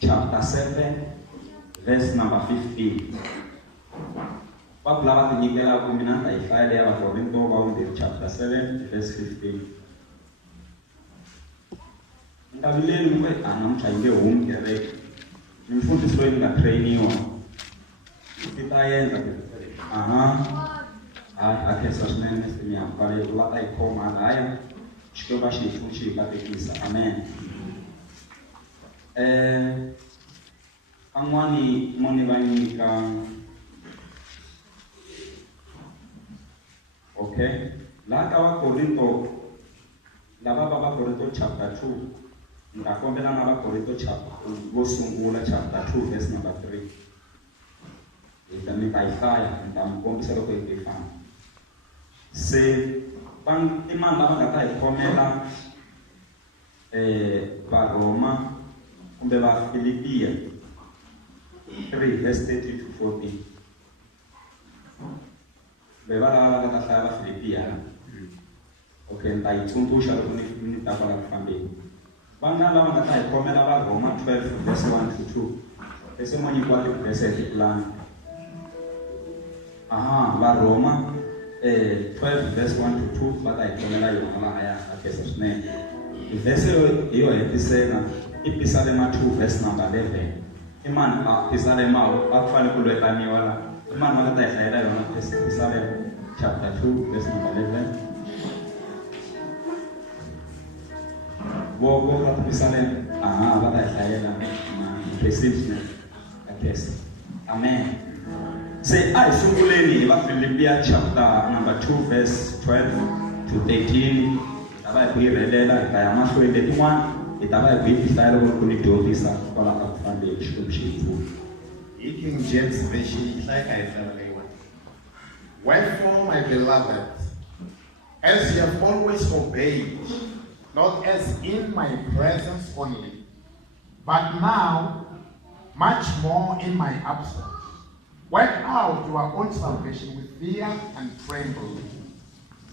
chapter 7, verse number 15. Chapter 7, verse 15. Amen. Angwani monivanika. Okay. Lata Korinto, Lava Korinto chapter 2. Ndakombela ngaba Korinto chapter 2 verse number 3. Itamika Isaiah ndamkombisa lokho ekefana. Se bang imanda bangata ikhomela ba Roma kumbe ba Philippiya 3 verse 30 to 40. Bebala bangata ba Philippiya. Okay, ndayitsumbusha lokho nitafala kufambeni. Bangala bangata ikhomela ba Roma 12 verse 1 to 2. Bese mwenye kwa verse plan. Ba Roma 12 verse 1 to 2 bata ikhomela yona aya akesa swinene. Verse hiyo episena ipisalema 2 verse number 11. Imani ipisalema akufani kulwetaniwa la. Imani bangata ikhayela yona ipisalema chapter 2 verse number 11. Wogo kupisalema bata ikhayela precision akesa. Amen. Say, I sunguleni ba Philippians chapter number 2 verse 12 to 13. Aba kuyirelela ikaya mahlwele tin'wana itaba kuyipisala kunidongisa kwala ka kufambe xikuxifu. King James version like I said. Wherefore, my beloved, as you have always obeyed, not as in my presence only, but now much more in my absence, work out your own salvation with fear and trembling.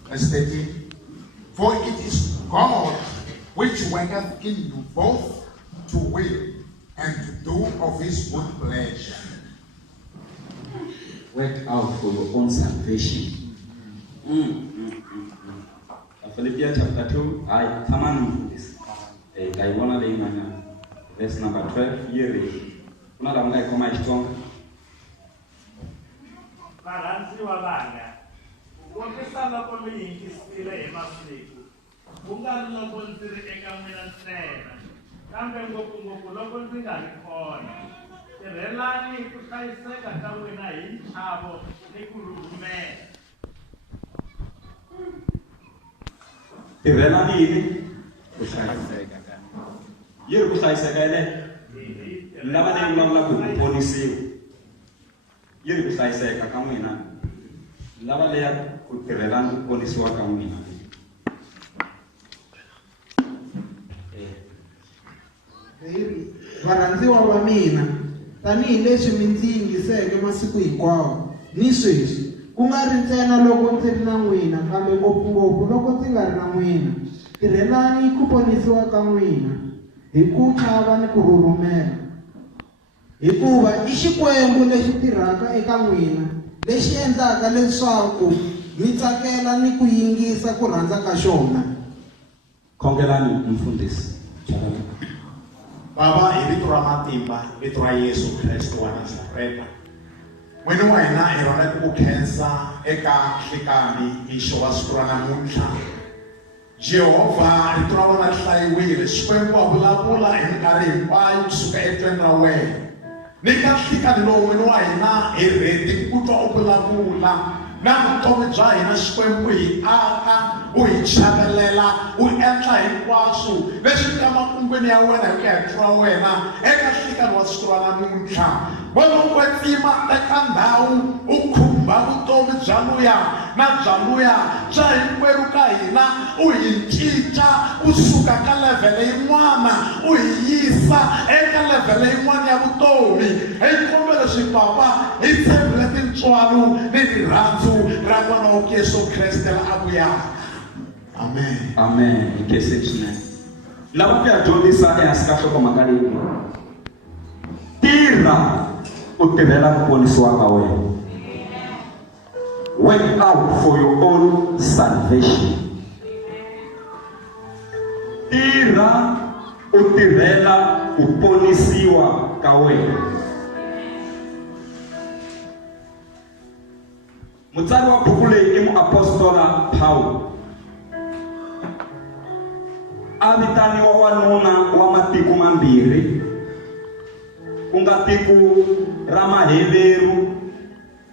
Verse 13. For it is God which worketh in you both to will and to do of his good pleasure. Work out for your own salvation. Philippians chapter 2, I come on this. I want to verse number 12. Here is una la mga koma strong. Paransiwa banga. Ukukisana komiyingisile emasiku. Ungari loko ndiri eka mina ntsena. Kambe ngopfu loko ndzi nga ri kona. Tirhelani ku hlayiseka ka wena hi nchavo ni ku rhumela. Tirhelani yini? Ku hlayiseka ka. Yiri ku hlayiseka ile? Lava leyi vulavulaka hi ku ponisiwa. Yiri ku hlayiseka ka n'wina. Lava leya ku tirhelani ku ponisiwa ka n'wina. Varandziwa va mina, tanihileswi mi ndzi yingiseke masiku hinkwawo ni sweswi, ku nga ri ntsena loko ndzi ri na n'wina, kambe ngopfungopfu loko ndzi nga ri na n'wina. Tirhelani ku ponisiwa ka n'wina hi ku chava ni ku rhurhumela, hikuva i xikwembu lexi tirhaka eka n'wina, lexi endlaka leswaku mi tsakela ni ku yingisa ku rhandza ka xona. Khongelani mfundisi. Baba, hi vito ra matimba, vito ra Yesu Kristo wa Nazareta. N'wini wa hina hi rhandza ku khensa eka nhlekani hi xo wa siku ra namuntlha. Jehovha, rito ra wena ri hlayiwile, Xikwembu wa vulavula hi minkarhi hinkwayo kusuka etweni ra wena. Ni ka nhlekani lowu n'wini wa hina hi rhedi ku twa u vulavula na vutomi bya hina Xikwembu hi aka, u hi chavelela, u endla hinkwaswo leswi ka makungweni ya wena hi ku ya hi wa wena eka nhlekani wa siku ra namuntlha. Vona u kwetsima eka ndhawu u khumba vutomi bya luya na bya luya bya hinkwerhu ka hina, u hi cinca kusuka ka levhele yin'wana u hi yisa eka levhele yin'wana ya vutomi. Hi kombela leswi Papa hi tshembile tintswalo ni rirhandzu ra n'wana wa Yesu Kriste la a vuyaka. Amen. Amen. In Jesus' name. lava ku ya dyondzisa ehansi ka nhlokomhaka leyi. Tirha u tirhela ku ponisiwa ka wena. Work out for your own salvation. Tirha u tirhela ku ponisiwa ka wena. Mutsari wa buku leyi i muapostola Paulo. A vitaniwa wanuna wa matiko mambirhi, ku nga tiko ra Maheveru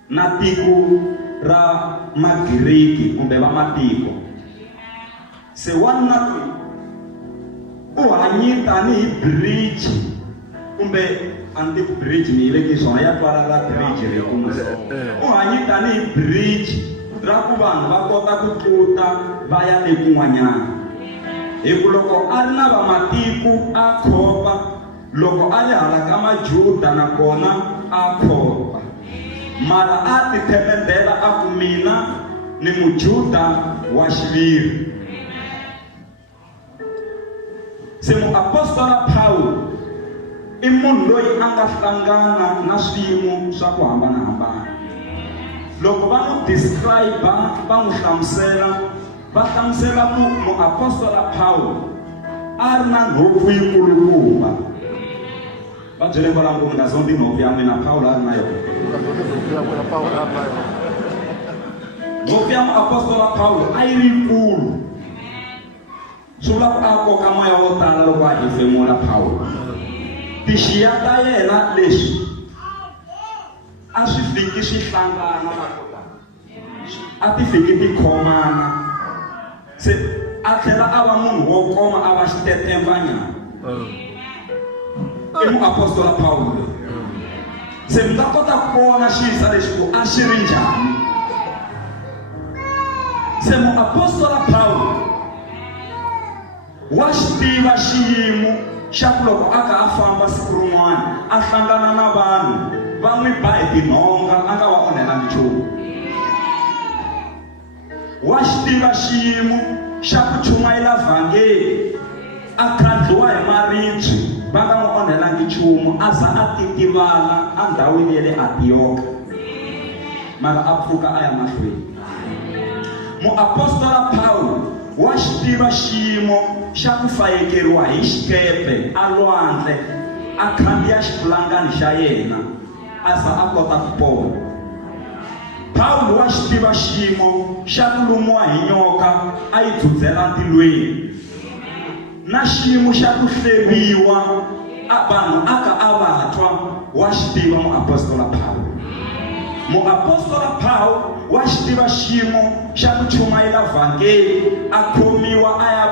na tiko ra Magiriki kumbe va matiko. Se wanuna u hanyi tanihi bridge kumbe anti-bridge ni le ke swona ya twala la bridge ri kuma. U hanyi tanihi bridge ra ku vanhu va kota ku tluta va ya ekun'wanyana. Hiku loko a ri na vamatiko a khopa, loko a ri hala ka majuda nakona a khopa, mara a ti themendela a ku mina ni mujuda wa xiviri. Se muapostola Paulo i munhu loyi a nga hlangana na swiyimo swa ku hambanahambana. Loko va n'wi describe va n'wi hlamusela, va hlamusela ku muapostola Paulo a ri na nhopfu yikulukumba. Va byele kwalaho nga zondi nhopfu ya n'wina Paulo a ri na yona. Nhopfu ya muapostola Paulo a yi ri yikulu, swi vula ku a koka moya wo tala loko a hefemula Paulo. Tixiya ta yena leswi a swi fiki swi hlangana a ti fiki ti khomana. Se a tlhela a va munhu wo koma, a va xitetembanyana. I muapostola Paulo. Se mi ta kota ku vona xisa lexi ku a xi ri njhani. Se muapostola Paulo wa xi tiva xiyimo xa ku loko a ka a famba siku rin'wana a hlangana na vanhu va n'wi ba hi tinhonga a nga va onhela nchumu. Wa xi tiva xiyimo xa ku chumayela vhangeli a khandliwa hi maribye va nga n'wi onhelangi nchumu, a za a titivala a ndhawini ya le Antiyoka, mara a pfuka a ya mahlweni. Muapostola Paulo wa xi tiva xiyimo xa ku fayekeriwa hi xikepe a lwandle, a khandziya xipulangani xa yena a za a kota ku pona. Paulo wa xi tiva xiyimo xa ku lumiwa hi nyoka a yi dzudzela ntilweni, na xiyimo xa ku hleriwa a vanhu a ka a vatwa. Wa xi tiva muapostola Paulo. Muapostola Paulo wa xi tiva xiyimo xa ku chumayela vhangeli, a khomiwa a ya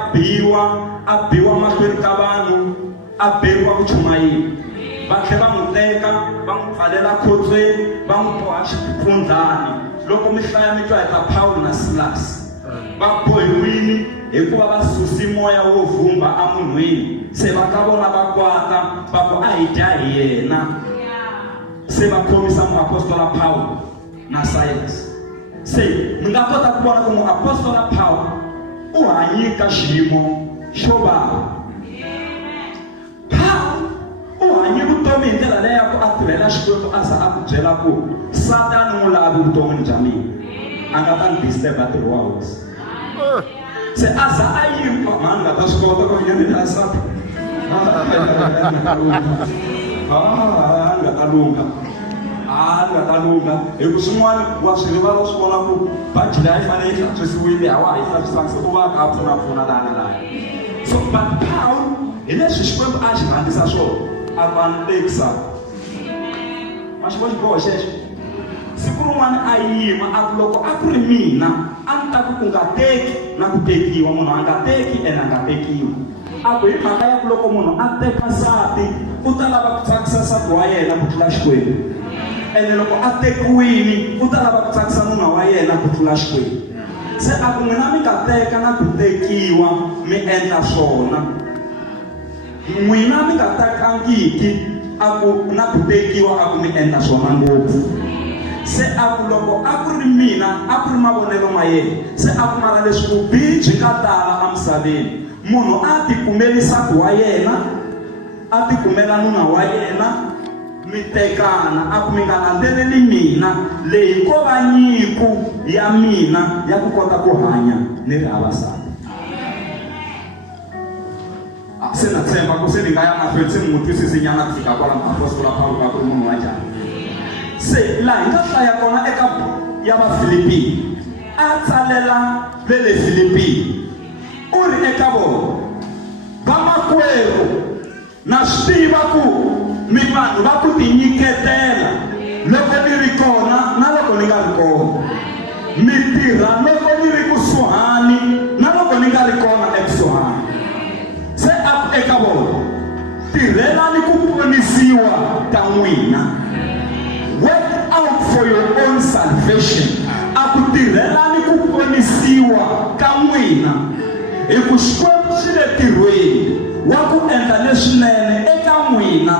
biwa mahlweni ka vanhu, a beriwa ku chumayela. Va tlhela va n'wi teka va n'wi pfalela khotsweni, va n'wi boha xiphundzani. Loko mi hlaya mi twa hi ta Paulo na Silasi, va bohiwile hikuva va susi moya wo vhumba amunhwini. Se va ka vona va kwata va ku a hi dya hi yena. Se va khomisa muapostola Paulo na Silas. Se mi nga kota ku vona ku muapostola Paulo u hanye ka xiyimo xo vava. Paulo u hanye vutomi hi ndlela leyi ya ku a tirhela Xikwembu a za a ku byela ku Satani n'wi lavi vuton'wini bya mina, a nga ta ni disturb ntirho wa hosi. Se a za a yima mani nga ta swi kota ku nghenela Satani. Nga ta lunga. Nga ta lunga. Hi ku swin'wana wa swi rivala swi vona ku baji leyi yi fanele yi hlantswisiwile, a wa ha yi hlantswisanga, se u va ka a pfunapfuna laha na laha. So but Paulo hi leswi Xikwembu a xi rhandzisa swona, a vantekisa. Ma xi vona xiboho xexo? Siku rin'wana a yima a ku loko a ku ri mina a ni ta ku nga teki na ku tekiwa, munhu a nga teki ene a nga tekiwi. A ku hi mhaka ya ku loko munhu a teka nsati u ta lava ku tsakisa nsati wa yena ku tlula Xikwembu, ene loko a tekiwini u ta lava ku tsakisa munhu wa yena ku tlula Xikwembu. Se a ku n'wina mi nga teka na ku tekiwa mi endla swona, n'wina mi nga tekangiki a ku na ku tekiwa a ku mi endla swona ngopfu. Se a ku loko a ku ri mina a ku ri mavonelo ma yena, se a ku mara leswi vubihi byi nga tala emisaveni, munhu a ti kumeli nsati wa yena, a ti kumela nuna wa yena, mi tekana, a ku mi nga landzeleli mina, leyi ko va nyiko ya mina ya ku kota ku hanya ni ri havasati. Se na tshemba ku se ni nga ya mahlweni se mi twisisi nyana ku fika kwala maapostolo Paulo ka ku ri munhu wa njhani. Se laha hi nga hlaya kona eka ya vaFilipi, a tsalela ve le Filipi u ri eka vona, vamakwerhu na swi tiva ku mi vanhu va ku tinyiketela loko ni ri kona na loko ni nga ri kona, mi tirha loko ni ri kusuhani na loko ni nga ri kona ekusuhani. Se a eka vona, tirhelani ku ponisiwa ka n'wina. Work out for your own salvation. A ku tirhelani ku ponisiwa ka n'wina. Hi ku Xikwembu xi le tirhweni wa ku endla leswinene eka n'wina.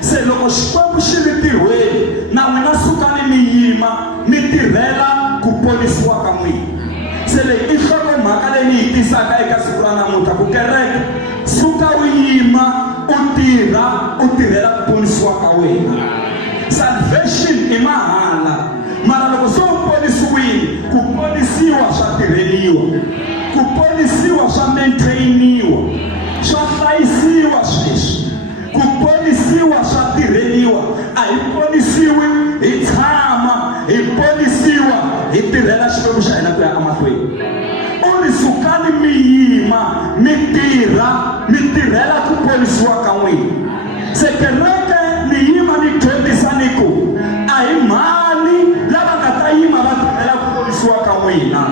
Se loko Xikwembu xi le tirhweni, na n'wina sukani mi yima mi tirhela ku ponisiwa ka n'wina. Se leyi i nhlokomhaka leyi ni yi tisaka eka siku ra namuntlha ku kereke, suka u yima u tirha u tirhela ku ponisiwa ka wena. Salvation i mahala, mara loko se u ponisiwile, ku ponisiwa swa tirheliwa, ku ponisiwa swa maintainiwa, swa hlayisiwa sweswi, ku ponisiwa swa tirheliwa. A hi ponisiwi hi tshama, hi ponisiwa hi tirhela Xikwembu xa hina ku ya emahlweni. U ri sukani mi yima mi tirha mi tirhela ku ponisiwa ka n'wina. Se kereke ni yima ni dyondzisani ku a hi mani lava nga ta yima va tirhela ku ponisiwa ka n'wina,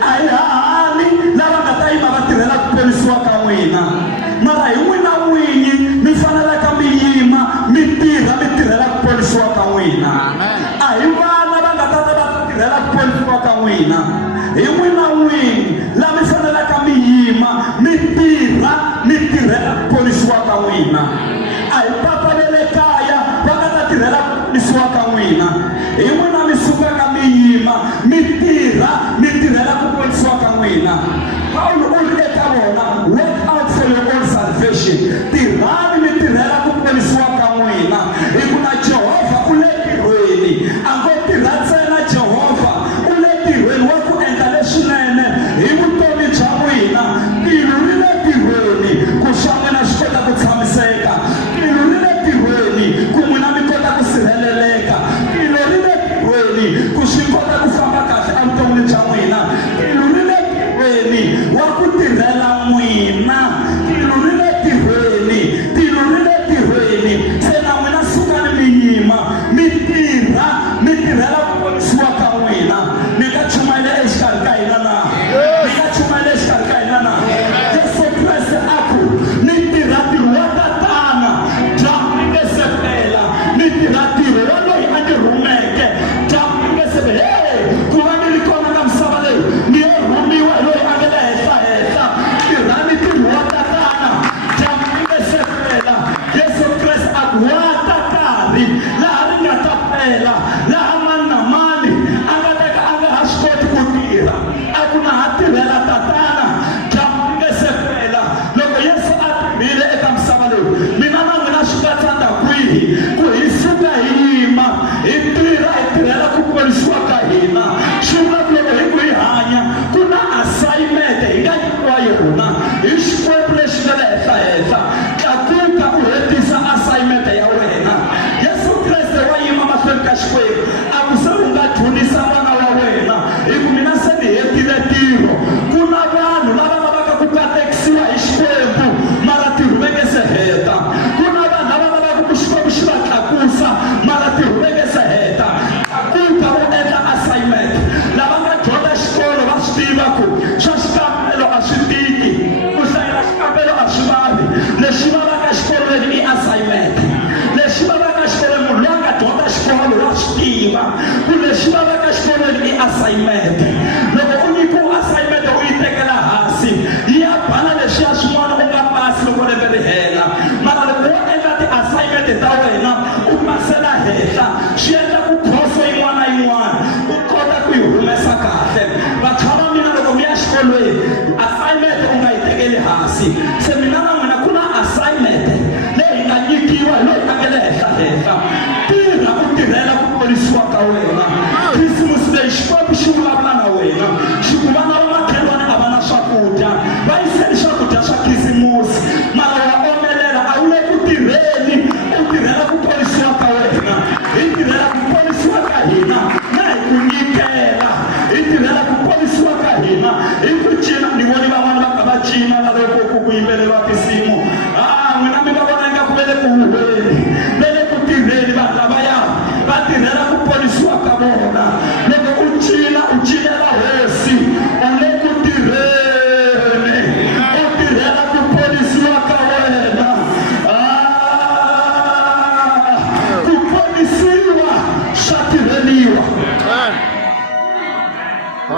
a hi hahani lava nga ta yima va tirhela ku ponisiwa ka n'wina, mara hi n'wina n'winyi mi fanelaka mi yima mi tirha mi tirhela ku ponisiwa ka n'wina. A hi vana va nga ta va tirhela ku ponisiwa ka n'wina, hi n'wina n'winyi la mi fanelaka mi yima mi tirha mi tirhela ku ponisiwa ka n'wina. A hi papa va le kaya va nga ta tirhela ku ponisiwa ka n'wina, hi n'wina mi sukaka mi yima mi tirha mi tirhela ku ponisiwa ka n'wina. Paulo u ri eka vona, work out for your own salvation. Tirhani mi tirhela ku ponisiwa ka n'wina, hi ku na Jehovha u le tirhweni. A ngo tirha ntsena Jehovha, u le tirhweni wa ku endla leswinene hi vutomi bya n'wina. Tilo ri le tirhweni ku swa n'wina swi kota ku tshamiseka, tilo ri le tirhweni ku n'wina mi kota ku sirheleleka, tilo ri le tirhweni ku swi kota ku famba kahle evuton'wini bya n'wina, tilo ri le tirhweni wa ku tirhela n'wina, tilo ri le tirhweni, tilo ri le tirhweni. Se na n'wina sukani mi yima mi tirha mi tirhela ku ponisiwa ka n'wina. Mi nga chumayela exikarhi ka hina na, mi nga chumayela exikarhi ka hina na. Yesu Kreste a ku ni tirha ntirho wa tatana dyambu ri nge se pela, ni tirha ntirho wa loyi a ni rhumeke dyambu ri nge se pela. Ku va ni ri kona ka misava leyi ni yo rhumiwa hi loyi a nga le henhla henhla. Tirhani ntirho wa tatana dyambu ri nge se pela. Yesu Kreste a ku wa ta karhi laha ri nga ta pela, laha mani na mani a nga ta ka a nga ha swi koti ku tirha. A ku na ha tirhela tatana dyambu ri nge se pela. Loko Yesu a tirhile eka misava leyi, mina na n'wina swi katsanga kwihi ku hi suka hi yima hi tirha hi tirhela ku ponisiwa ka hina. Swi vula ku loko hi ku hi hanya ku na assignment hi nga nyikiwa yona hi Xikwembu lexi nga le henhla henhla. Tlakuka u hetisa assignment ya wena. Yesu Kreste wa yima mahlweni ka Xikwembu a ku se u nga dhunisa vana wa wena, hi ku mina se ni hetile ntirho. Ku na vanhu lava lavaka ku katekisiwa hi Xikwembu mara ntirho va nge se heta. Ku na vanhu lava lavaka ku Xikwembu xi va tlakusa mara ntirho va nge se heta. Tlakuka u endla assignment. Lava nga dyondza xikolo va swi tiva ku swa xikambelo a swi tiki, ku hlayela xikambelo a swi vavi. Lexi vavaka xikolweni i assignment. Lexi vavaka xikolweni, munhu loyi a nga dyondza xikolo wa swi tiva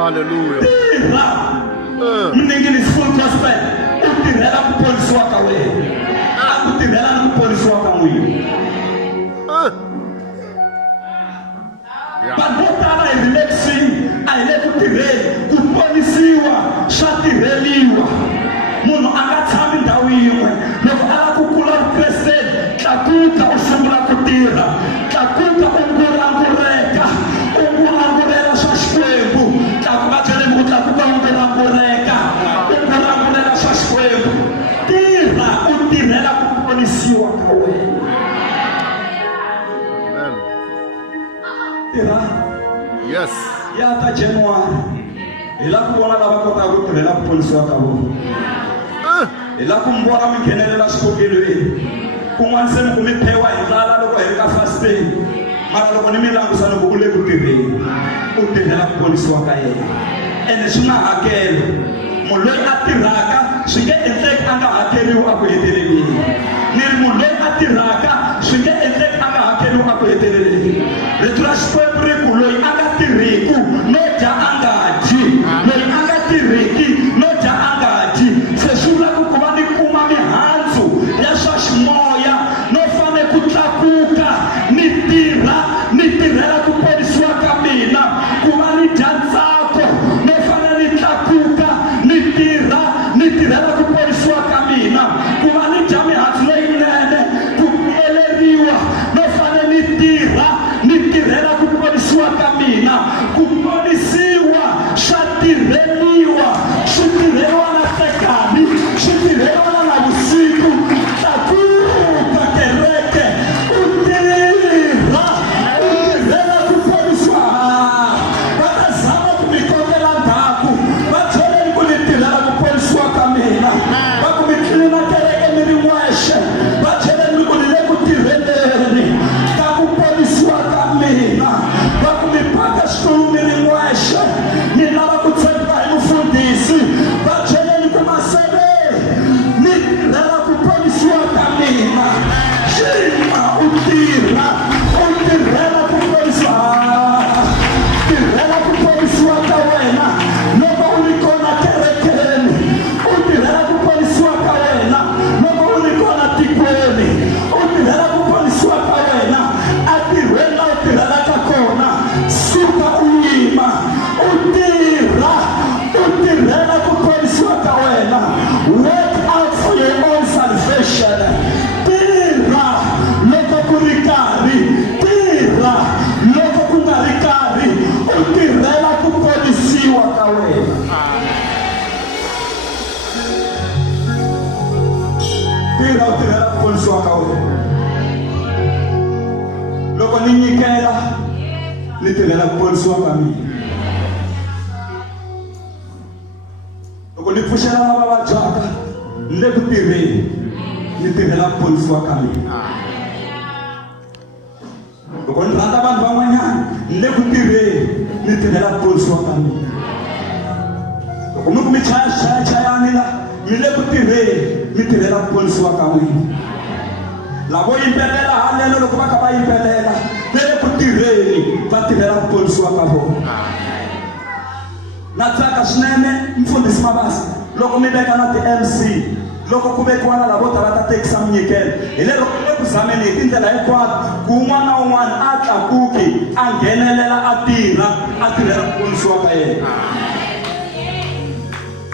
Hallelujah. Mningini full gospel. Tirhela ku ponisiwa ka wena. A ku tirhela na ku ponisiwa ka n'wina. Vanhu vo tala hi relaxing, a hi le ku tirheni, ku ponisiwa swa tirheliwa. Munhu a nga tshami ndhawu yin'we. Loko a lava ku kula vukresteni, tlakuka u sungula ku tirha. Tlakuka u ngurangureka. U ngurangurela swa Xikwembu. Tlakuka byele ku tlakuka u ngurangureka. U ngurangurela swa Xikwembu. Tirha u tirhela ku ponisiwa ka wena. Tirha. Yes. Ya ta January. Hi la ku vona lava kotaka ku tirhela ku ponisiwa ka vona. Hi la ku mi vona mi nghenelela xikokelweni. Kun'wana se mi ku mi phewa hi ndlala loko hi ri ka fasting. Mara loko ni mi langusa loko u le ku tirheni, u tirhela ku ponisiwa ka yena. Ene swi nga hakelo. Munhu loyi a tirhaka swi nge endleki a nga hakeriwi a ku heteleleni. Ni ri munhu loyi a tirhaka swi nge endleki a nga hakeriwi a ku heteleleni. Rito ra Xikwembu ri ku loyi a nga tirhiku no dya a nga dyi. Loyi a nga tirhiki no dya a nga dyi. Se swi vula ku va ni kuma mihandzu ya swa ximoya no fane ku tlakuka ni tirha ni tirhela ku ponisiwa ka mina. Ku va ni dya ntsako no fane ni tlakuka ni tirha ni tirhela ku ponisiwa ka mina. Ku va ni dya mihandzu leyinene ku vuyeleriwa no fane ni tirha ni tirhela ku ponisiwa ka mina. Ku ponisiwa swa tirheliwa, swi tirheliwa na nhlekani, swi tirheliwa na navusiku. Tlakuka kereke, u tirha ku ponisiwa. Va ta zama ku mi kokela ndzhaku, va byeleni ku ni tirhela ku ponisiwa ka mina. Va ku mi tlilina kereke mi ri n'wexe, va byeleni ku ni le ku tirheleni ka ku ponisiwa ka mina. Va ku mi paka xitulu mi ri n'wexe, mi lava ku tshemba hi mufundhisi. Va byeleni ku maseve ni tirhela ku ponisiwa ka mina. Xima u tirha, u tirhela ku ponisiwa. Tirhela ku ponisiwa ka wena loko u ri kona kerekeni. U tirhela ku ponisiwa ka wena loko u ri kona tikweni. U tirhela ku ponisiwa ka wena a tirhweni la u tirhelaka kona. Suka u yima, u tirha, u tirhela ku ponisiwa ka wena. Work out for your own salvation. Tirha loko ku ri karhi, tirha loko ku nga ri karhi. U tirhela ku ponisiwa ka wena. Tirha u tirhela ku ponisiwa ka wena. Loko ni nyikela ni tirhela ku ponisiwa ka mina. Loko ni pfuxela lava vabyaka ni le ku tirheni, ni tirhela ku ponisiwa ka mina. Loko ni rhandza vanhu van'wanyana ni le ku tirheni, ni tirhela ku ponisiwa ka mina. Loko mi ku mi chayachayani la mi le ku tirheni, mi tirhela ku ponisiwa ka n'wina. Lavo yimbelela halelo loko va kha va yimbelela ve le ku tirheni, va tirhela ku ponisiwa ka vona. Na tsaka swinene mfundhisi Mabasa loko mi veka na ti-MC, loko ku vekiwa na lavo tala ta tekisa minyikelo. Hi lero ku le ku zameni hi tindlela hinkwato ku un'wana na un'wana a tlakuki a nghenelela a tirha a tirhela ku ponisiwa ka yena.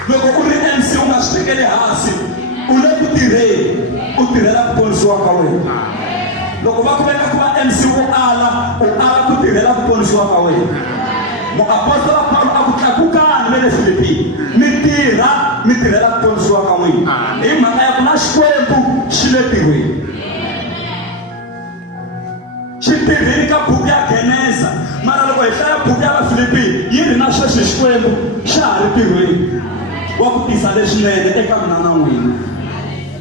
Loko u ri MC u nga swi tekeli hansi, u le ku tirheni, u tirhela ku ponisiwa ka wena. Loko va ku veka ku va MC u ala ku tirhela ku ponisiwa ka wena. Muapostola Paulo a ku tlakukani ve le Filipi, mi tirha mi tirhela ku ponisiwa ka n'wina. Hi mhaka ya ku na Xikwembu xi le tirhweni. Xi tirhini ka buku ya Geneza, mara loko hi hlaya buku ya vaFilipi yi ri na sweswi Xikwembu xa ha ri tirhweni wa ku tisa leswinene eka mina na n'wina.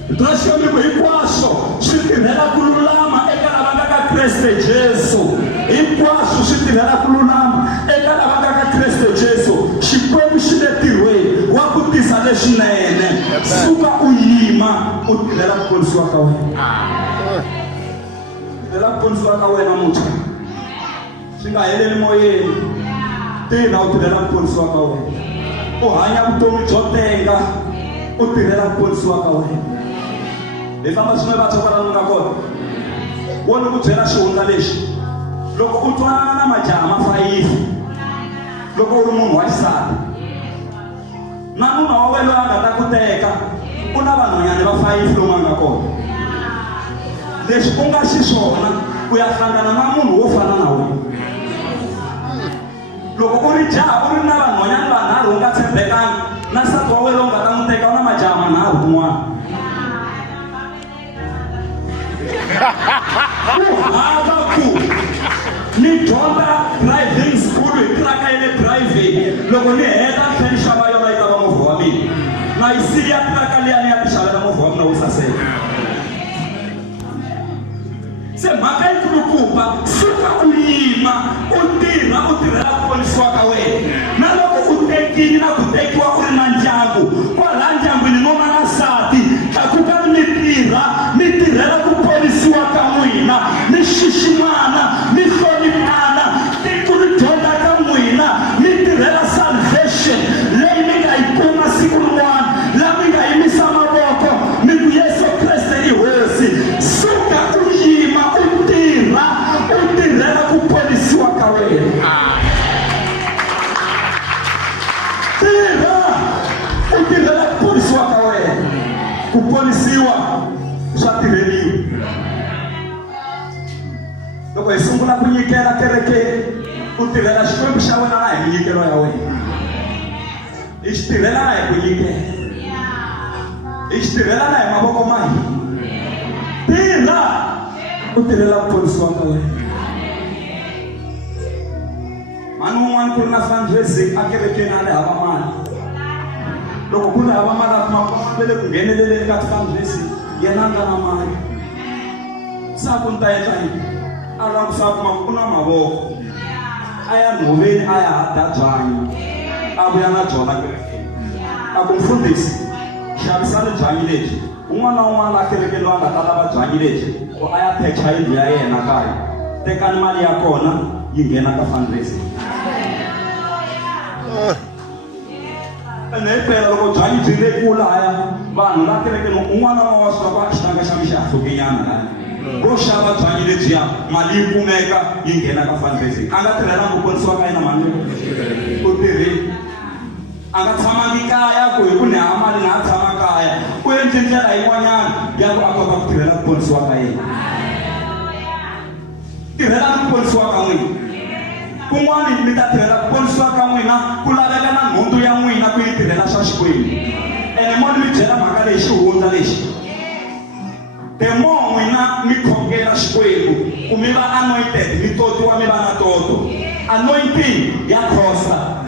Rito ra Xikwembu hinkwaswo swi tirhela ku lulama eka lava nga ka Kreste Jesu. Hinkwaswo swi tirhela ku lulama eka lava nga ka Kreste Jesu. Xikwembu xi le tirhweni wa ku tisa leswinene. Suka u yima u tirhela ku ponisiwa ka wena. Tirhela ku ponisiwa ka wena muntshwa, swi nga heleli moyeni. tirha u tirhela ku ponisiwa ka wena. U hanya vutomi byo tenga u tirhela ku ponisiwa ka wena. Hi famba swin'we vantshwa kwala nga kona. Wo ni ku byela xihundla lexi. Loko u twanana na majaha ma 5, loko u ri munhu wa xisati, na munhu wa wena a nga ta ku teka, u na vanhwanyana va 5 lomu nga kona. Leswi u nga xiswona u ya hlangana na munhu wo fana na wena. Loko u ri jaha u ri na vanhwanyana vanharhu u nga tshembekanga, na nsati wa wena u nga ta n'wi teka u na majaha manharhu kun'wana. Hava ku ni dyondza driving school hi tiraka ya le driving, loko ni heta tlhela ni xava yona yi ta va movha wa mina, na yi siya tiraka liya ni ya ti xavela movha wa mina wu saseka. Se mhaka yi kulukumba, suka u yima u tirha u tirhela ku ponisiwa ka wena. Na loko u tekile na ku tekiwa u ri na ndyangu, kwala ndyangwini no va na nsati, tlakukani mi tirhela ku ponisiwa ka n'wina, mi xiximana, mi hloniphana, tiko ri dyondza ka n'wina, mi tirhela salvation leyi mi nga yi kuma siku rin'wana, laha mi nga yimisa mavoko mi ku Yesu Kreste i hosi. Suka u yima u tirhela ku ponisiwa ka wena. Tirha u tirhela ku ponisiwa ka wena. Ku ponisiwa swa tirheliwa. Loko hi sungula ku nyikela kerekeni, u tirhela xikwembu xa wena na hi minyikelo ya wena. Hi xi tirhela na hi ku nyikela, hi xi tirhela na hi mavoko ma hina. Tirha u tirhela ku ponisiwa ka wena. Mani un'wana ku ri na fundraising a kerekeni a le hava mali. Loko ku ri hava mali a kuma vele ku ngheneleleni ka fundraising, yena a nga na mali. Sa ku ni ta endla yini? A langusa kuma ku na mavoko, a ya nhoveni a ya hada byanyi, a vuya na byona kerekeni. A ku mfundhisi, xavisani byanyi lebyi. Un'wana na un'wana a kerekeni loyi a nga ta lava byanyi lebyi, ku a ya pecha yindlu ya yena kaya. Tekani mali ya kona yi nghena ka fundraising. Ene himpela loko byanyi byi le kula haya, vanhu la kerekeni un'wana na un'wana wa swi lava xitanga xa mi xi hahlukenyana laya. Ro xava byanyi lebyiya, mali yi kumeka yi nghena ka fundraising. A nga tirhelangi ku ponisiwa ka yena mali u tirhile. A nga tshamangi kaya ku hi ku ni hava mali na ha tshama kaya, u endle ndlela yin'wanyana ya ku a kota ku tirhela ku ponisiwa ka yena. Tirhelani ku ponisiwa ka n'wina. Kun'wana mi ta tirhela ku ponisiwa ka n'wina ku laveka na nhundzu ya n'wina ku yi tirhela swa xikwembu. Ene mo ni mi byela mhaka leyi xihundla lexi. The more n'wina mi khongela xikwembu ku mi va anointed, mi totiwa mi va na toto. Anointing ya costa.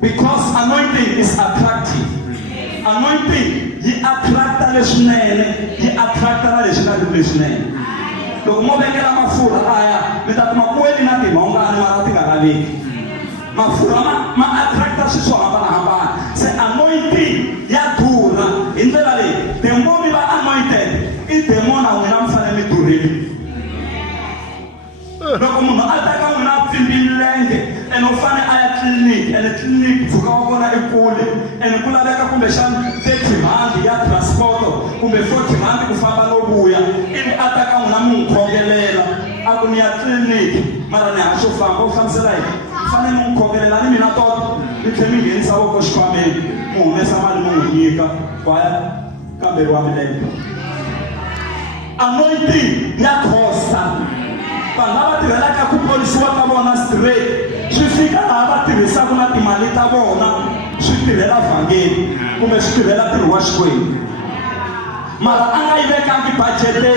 Because anointing is attractive. Anointing yi attracta leswinene, yi attracta na leswi nga ri leswinene. Loko mo vekela mafurha aya, mi ta kuma ku weli na timhongani mara ti nga laveki. Mafurha ma attracta swilo swo hambanahambana. Se anointing ya durha hi ndlela leyi. The more mi va anointed, i the more na n'wina mi fanele mi durhile. Loko munhu a ta ka n'wina a pfimbi milenge, ene u fanele a ya tliliniki, ene tliliniki mpfhuka wa kona i kule, ene ku laveka kumbexana 30 rand ya transport kumbe 40 rand ku famba no vuya, ivi a ta ka n'wina mi n'wi khongelela a ku ni ya tliliniki mara ni ha xo famba. U hlamusela yini? U fanele mi n'wi khongelela ni mina toto, mi tlhela mi nghenisa voko xikhwameni, mi humesa mali mi n'wi nyika kwaya kamberiwa milenge. Anointing ya costa. Vanhu lava tirhelaka ku ponisiwa ka vona straight, swi fika laha va tirhisaka na timali ta vona swi tirhela vhangeli kumbe swi tirhela ntirho wa xikwembu. Mara a nga yi vekangi budgeteni,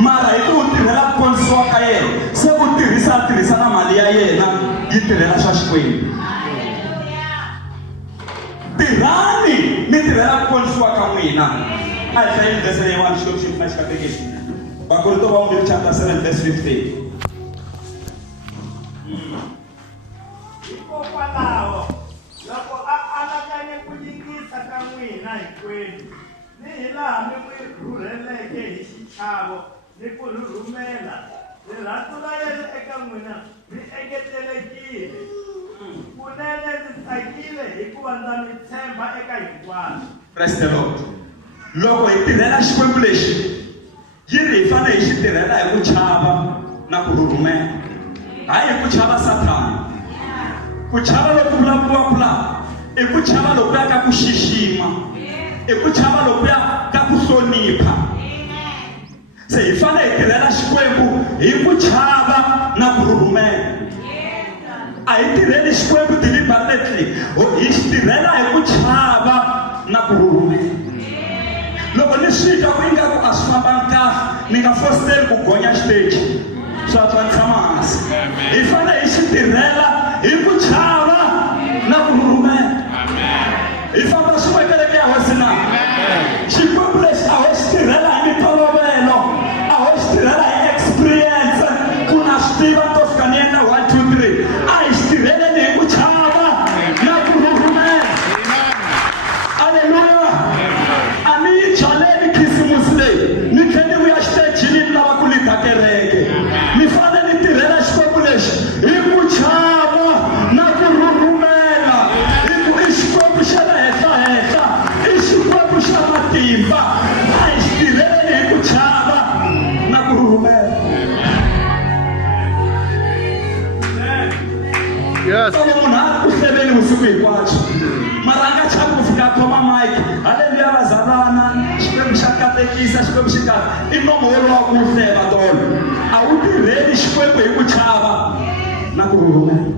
mara hi ku u tirhela ku ponisiwa ka yena, se u tirhisa na mali ya yena yi tirhela swa xikwembu. Tirhani mi tirhela ku ponisiwa ka n'wina. A hi hlayeni vhese leyiwani xilo xi pfuna xi katekisi. Vakorinto va vumbirhi chapter 7 verse 15. Hikokwalaho loko a anakanye ku nyikisa ka n'wina hinkwenu, ni hi laha mi n'wi rhurheleke hi xichavo ni ku rhurhumela rirhandzu ra yena eka n'wina ri engetelekile kunene ndzi tsakile hikuva ndza mi tshemba eka hinkwaswo. Praise the Lord. Loko hi tirhela xikwembu lexi yi ri hi fanele hi xi tirhela hi ku chava na ku rhurhumela, hayi hi ku chava Sathana. Ku chava loko vulavuriwaka i ku chava lokuya ka ku xixima, i ku chava lokuya ka ku hlonipha. Se hi fanele hi tirhela xikwembu hi ku chava na ku rhurhumela. A hi tirheli xikwembu deliberately, hi xi tirhela hi ku chava na ku rhurhumela. Loko ni swi twa ku ingaku a swi fambangi kahle, ni nga fositeli ku gonya xiteji, swa twa ni tshama hansi. Hi fanele hi xi tirhela hi ku chava na ku rhurhumela. Hi famba swiwekeleke ya hosi na xikwembu lexi a ho xi tirhela hi mintolovelo, a ho xi tirhela hi experience ku na swi tiva to fika ni endla 1 2 3. A hi xi tirheleni hi ku chava na ku rhurhumela. Aleluya. A ni yi byaleni khisimusi leyi ni tlhela ni vuya xitejini ni lava ku lidza kereke. Ni fanele ni tirhela xikwembu lexi hi ku chava na ku rhurhumela. Hi ku i xikwembu xa le henhla, i xikwembu xa matimba. A hi xi tirheleni hi ku chava na ku rhurhumela. Yes. Loko munhu a ri ku hleveni vusiku hinkwabyo, mara a nga chavi ku fika a khoma mike, haleluya vazalwana, xikwembu xa katekisa, xikwembu xi kahle, i nomo wolowo wa ku hleva tolo. A wu tirheli xikwembu hi ku chava na ku rhurhumela.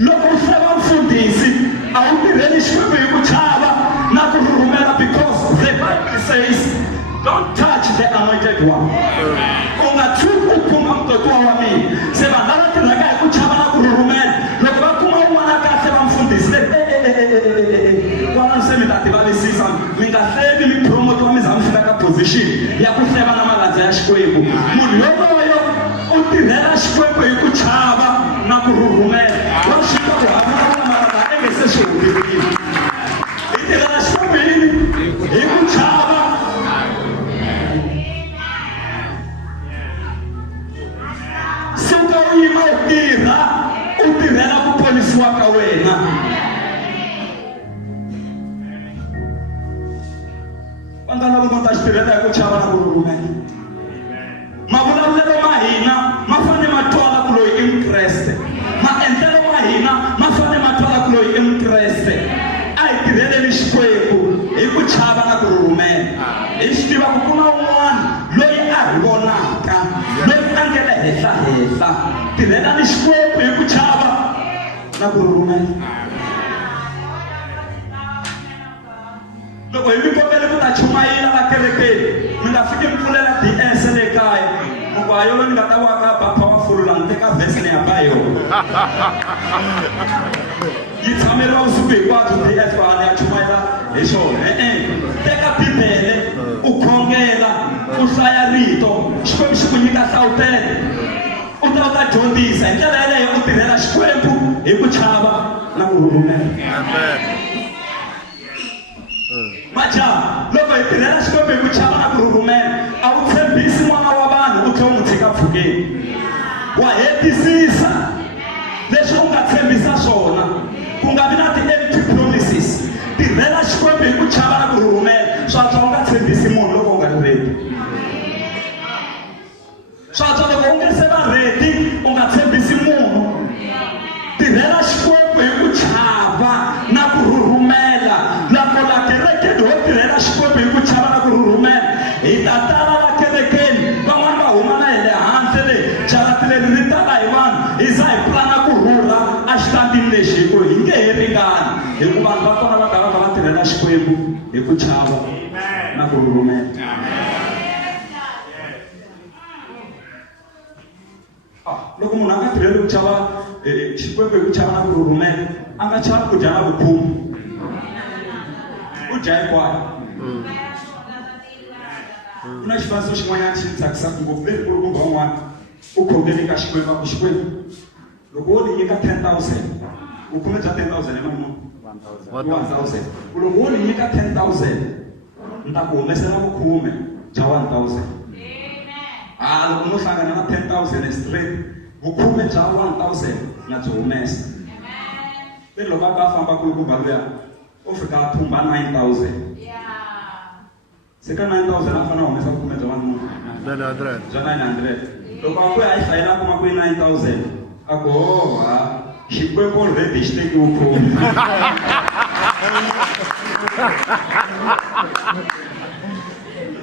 Loko u hleva mfundhisi, a wu tirheli xikwembu hi ku chava na ku rhurhumela, because the Bible says don't touch the anointed one. U nga tshuki u khumba mutokiwa wa mina. Se vanhu lava tirhaka hi ku chava na ku rhurhumela, loko va kuma un'wana kahle va mfundhisi kwana se mi ta tivavisisa, mi nga hleli mi promotiwa mi za mi fika ka position ya ku hleva na malandza ya xikwembu. Munhu yoloyo u tirhela xikwembu hi ku chava na ku rhurhumela. Wa swi tiva ku havana na malandza a nge se swi humelerile. Hi tirhela xikwembu hi ku chava. Suka u yima u tirha, u tirhela ku ponisiwa ka wena. Va nga lava nga ta xi tirhela hi ku chava na ku rhurhumela. Mavulavulelo ma hina ma fanele ma twala ku loyi i Mukreste. Maendlelo ma hina ma fanele ma twala ku loyi i Mukreste. A hi tirheleni xikwembu hi ku chava na ku rhurhumela. Hi swi tiva ku ku na un'wana loyi a hi vonaka, loyi a nge le henhla. Tirhelani xikwembu hi ku chava na ku rhurhumela. Loko hi mi kombele ku ta chumayela la kerekeni, mi nga fiki mi pfulela DS le kaya. Loko a yolo ni nga ta waka ba powerful la ni teka vhesi ni ya ba yona. Yi tshameriwa vusiku hinkwabyo DS va ni ya chumayela hi xona. Teka Bibele u khongela, u hlaya rito, xikwembu xi ku nyika hlawutelo. U ta dyondzisa hi ndlela yaleyo u tirhela xikwembu hi ku chava na ku rhurhumela. Majaha, loko hi tirhela xikwembu hi ku chava na ku rhurhumela, a wu tshembisi n'wana wa vanhu u tlhela u n'wi tshika mpfhukeni. Wa hetisisa leswi u nga tshembisa swona, ku nga vi na ti-empty promises. Tirhela xikwembu hi ku chava na ku rhurhumela. Swa u nga tshembisi munhu loko u nga ri ready. Swa loko u nge se va ready u nga tshembisi munhu. Tirhela xikwembu hi ku chava na ku rhurhumela. Loko la kerekeni ho tirhela xikwembu hi ku chava na ku rhurhumela, hi ta tala la kerekeni. Van'wana va huma na hi le handle le jarati leri ri tala hi vanhu, hi za hi plana ku rhurha a xitandini lexi hi ku hi nge he ringani. Hikuva vanhu va kona va ta va va tirhela xikwembu hi ku chava na ku rhurhumela. Loko munhu a nga tirheli ku chava xikwembu hi ku chava na ku rhurhumela, a nga chavi ku dya na vukhumu. U dya hinkwayo. Ku na xifaniso xin'wanyana xi ni tsakisaka ngopfu leri kulukumba un'wana u khongele ka xikwembu, a ku xikwembu loko wo ni nyika 10,000, vukhume bya 10,000 i mali muni? 1,000. Loko wo ni nyika 10,000 ni ta ku humesela vukhume bya 1,000. loko no hlangana na 10,000 straight vukhume bya 1,000 na byi humesa. Then loko a ka famba kulukumba luya u fika a thumba 9,000. Se ka 9,000 a fanele a humesa vukhume bya 900. Loko a ku ya hlayela kuma ku 9,000 a ku xikwembu already xi tekiwe khume.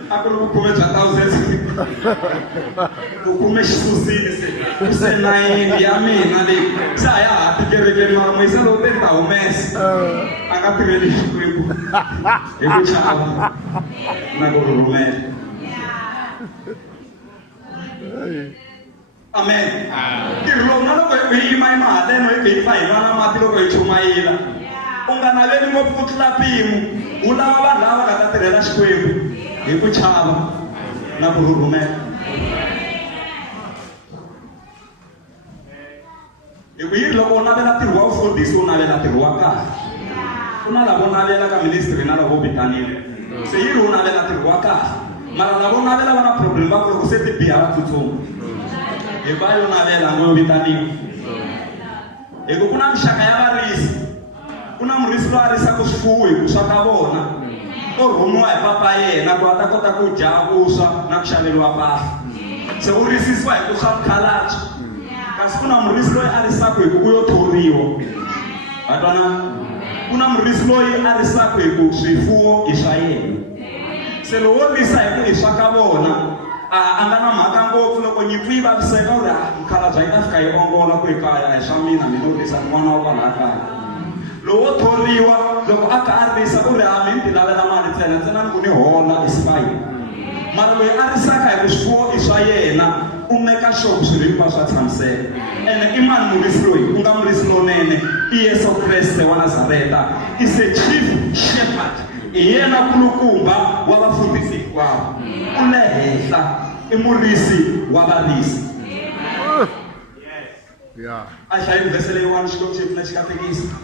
A ku ri vukhume bya 1,000 vukhume xisuzini se 9 ya mina leyi se a ya ha tikerekeni mara moyisa lowu te ni ta humesa a nga tirheli xikwembu hi ku chava na ku rhurhumela. Amen. Ntirho lowu na loko hi yima emahaleno hi hi pfa hi nwa na mati loko hi chumayela u nga naveli ngopfu ku tlula mpimo wu lava vanhu lava nga ta tirhela xikwembu hi ku chava na ku rhurhumela. Hi ku yiri loko u navela ntirho wa vufundhisi u navela ntirho wa kahle. Ku na lavo navela ka ministry na lavo vitanile se yiri u navela ntirho wa kahle mara lavo navela va na problem va ku loko se ti biha va tsutsuma hi va yo navela ngo vitaniwa. Hi ku ku na mixaka ya varisi ku na murisi loyi a risaka swifuwo hi ku swa ka vona o rhumiwa hi papa yena ku a ta kota ku dya vuswa na ku xaveriwa mpahla se u risisiwa hi ku swa mukhalabye kasi ku na murisi loyi a risaka hi ku u yo thoriwa va twana ku na murisi loyi a risaka hi ku swifuwo i swa yena se lowo risa hi ku i swa ka vona a nga na mhaka ngopfu loko nyimpfu yi vaviseka u ri mukhalabye yi ta fika yi ongola ku hi kaya hi swa mina mina u risa n'wana wa kwalaha kaya. Lowo thoriwa loko a ka a risa u ri mi ti lavela mali ntsena ni ku ni hola isipayi mara loyi a risaka hi ku swifuwo i swa yena u meka sure swilo hinkwaswo swa tshamiseka ene i mani murisi loyi ku nga murisi lonene i Yesu Kreste wa Nazareta is a chief shepherd i yena kulukumba wa vafundhisi hinkwavo u le henhla i murisi wa varisi. A hlayi vhese leyiwani Xikwembu xi pfuna xi katekisa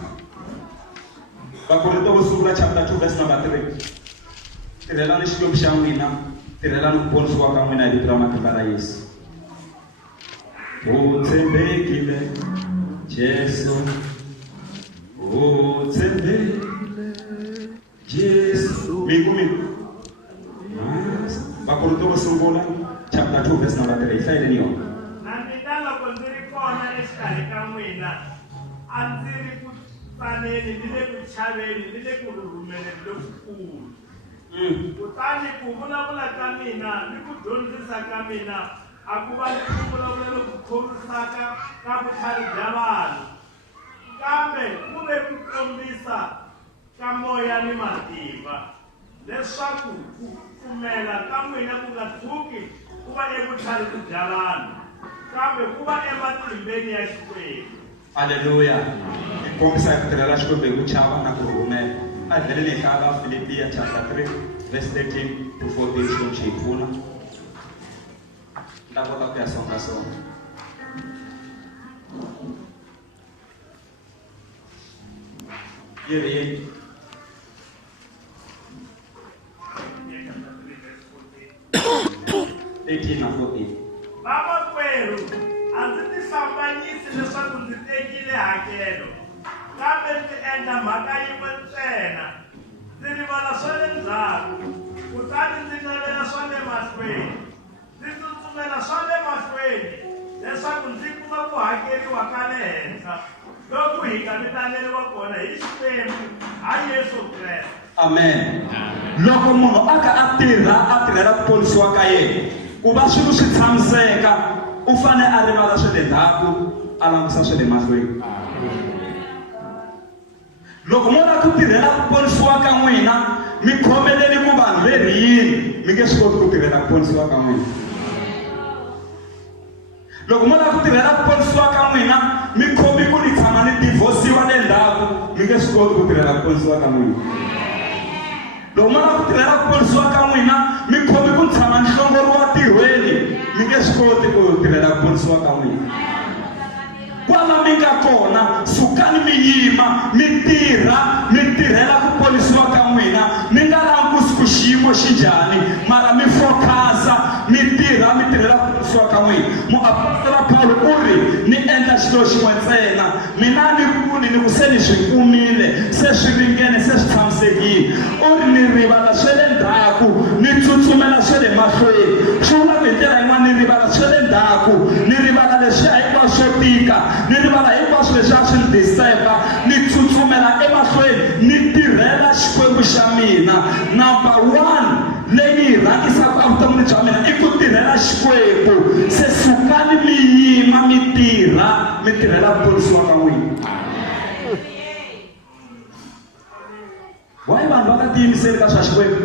Vakorinto vo sungula chapter 2 verse number 3. Tirhelani Xikwembu xa n'wina tirhelani ku ponisiwa ka n'wina hi vito ra matimba ra Yesu. U tshembekile Jesu u tshembekile Jesu miku Vakorinto vo sungula chapter 2 verse number 3 hlayeleni yona. Na loko ndzi ri kona exikarhi ka n'wina a ndzi ri ku tsaneni ni le ku chaveni ni le ku rhurumeleni lokukulu. Kutani ku vulavula ka mina ni ku dyondzisa ka mina a ku va ni ku vulavula loku khomisaka ka vutlhari bya vanhu kambe ku ve ku kombisa ka moya ni matimba leswaku ku pfumela ka n'wina ku nga tshuki ku va evutlhari bya vanhu kambe ku va ematimbeni ya Xikwembu. Haleluya. Kombisa hi ku tirhela Xikwembu hi ku chava na ku rhumela. A hi heleni hi hlaya Filipiya chapter 3 verse 13 to 14 Xikwembu xi hi pfuna. Ta kota ku ya songa. Yeri 18 na 14. Vamakwerhu a ndzi tihambanyisi leswaku ndzi tekile hakelo kambe ndzi endla mhaka yin'we ntsena ndzi rivala swa le ndzhaku kutani ndzi navela swa le mahlweni ndzi tsutsumela swa le mahlweni leswaku ndzi kuma ku hakeriwa ka le henhla loku hi nga vitaneriwa kona hi Xikwembu hayi Yesu Kreste. Amen. Loko munhu a ka a tirhela ku ponisiwa ka yena ku va swilo swi tshamiseka u fane a rivala swa le ndzhaku a langutisa swa le mahlweni. Loko mo la ku tirhela ku ponisiwa ka n'wina mi khomeleni ku vanhu veriyini mi nge swi koti ku tirhela ku ponisiwa ka n'wina. Loko mo la ku tirhela ku ponisiwa ka n'wina mi khomi ku ni tshama ni divorciwa le ndzhaku mi nge swi koti ku tirhela ku ponisiwa ka n'wina. Loko mo la ku tirhela ku ponisiwa ka n'wina mi khomi ku tshama ni hlongoriwa tirhweni mi nge swi koti ku tirhela ku ponisiwa ka n'wina. Kwala mi nga kona sukani mi yima mi tirhela ku ponisiwa ka n'wina mi nga langusi ku xiyimo xi njhani mara mi focus mi tirhela ku ponisiwa ka n'wina. Muapostoli Paulo u ri ni endla xilo xin'we ntsena, mina ni kuni ni ku se ni swi kumile, se swi ringene, se swi tshamisekile. U ri ni rivala swe le ndzhaku ni tsutsumela swe le mahlweni. Swi vula ku hi ndlela yin'wana ni rivala swe le ndzhaku, ni rivala leswi hinkwaswo swo tika, ni rivala hinkwaswo leswi a swi ni disturba, ni tsutsumela emahlweni ni tirhela xikwembu xa mina. Number one leyi yi rhangisaka evuton'wini bya mina i ku tirhela xikwembu. Se sukani mi yima mi tirhela ku ponisiwa ka n'wina. Why vanhu va nga tiyimiseli ka swa xikwembu?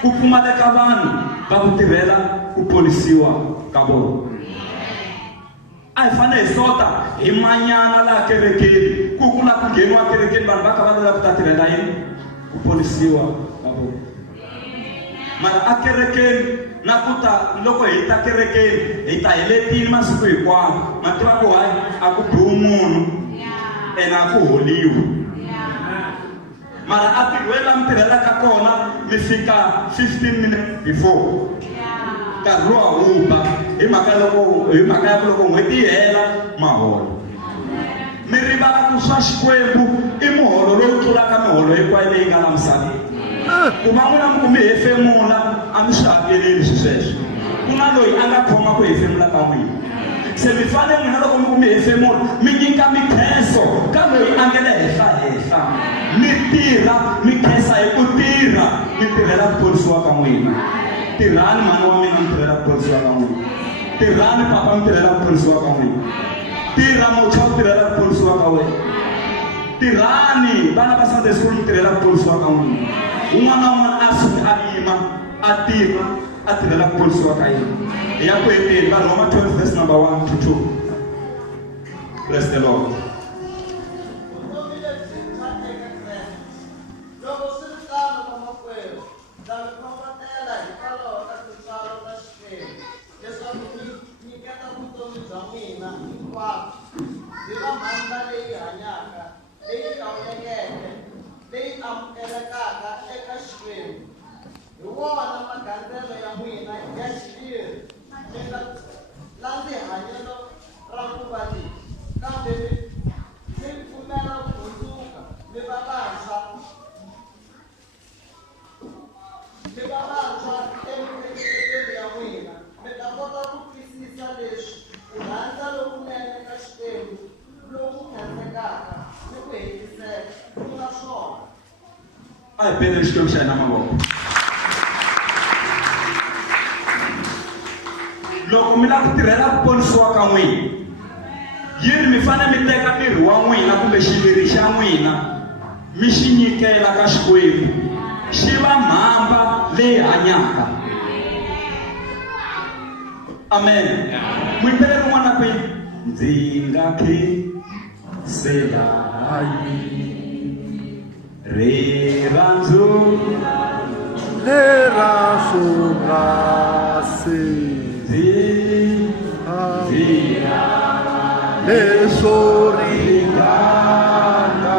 Ku pfumaleka vanhu va ku tirhela ku ponisiwa ka vona. A hi fanele hi sota hi manyana laha kerekeni ku na ku ngheniwa kerekeni vanhu va kha va lava ku ta tirhela yini? Ku ponisiwa ka vona. Mara a kerekeni na ku ta loko hi ta kerekeni hi ta heletini masiku hinkwawo, ma tiva ku hayi a ku biwi munhu ene a ku holiwi. Mara a tirhweni la mi tirhelaka kona mi fika 15 minutes before nkarhi lowa huba hi mhaka ya ku loko n'hweti yi hela maholo. Mi rivala ku swa xikwembu i muholo lowu tlulaka miholo hinkwayo leyi nga la misaveni. Ku va n'wina mi ku mi hefemula a mi swi hakeleli sweswo. Ku na loyi a nga khoma ku hefemula ka n'wina. Se mi fanele n'wina loko mi ku mi hefemula mi nyika mikhenso ka loyi a nga le henhla. Mi tirha mi khensa hi ku tirha, mi tirhela ku ponisiwa ka n'wina. Tirhani mani wa mina mi tirhela ku ponisiwa ka n'wina. Tirhani papa mi tirhela ku ponisiwa ka n'wina. Tirha mutshwa ku tirhela ku ponisiwa ka wena. Tirhani vana va Sunday school mi tirhela ku ponisiwa ka n'wina. Un'wana na un'wana a suka a yima a tirha a tirhela ku ponisiwa ka yena. Hi ya ku heteni va Roma 12 verse number 1 to 2. Bless the Lord. Ai Pedro xikwembu xa hina mavoko. Loko mi lava ku tirhela ku ponisiwa ka n'wina, yini mi fanele mi teka miri wa n'wina kumbe xiviri xa n'wina mi xi nyikela ka xikwembu xi va mhamba leyi hanyaka. Amen. Muyimbeleri rin'wana kwihi? Ndzi nga khisela rirhandzu lera sungasi leswo ringana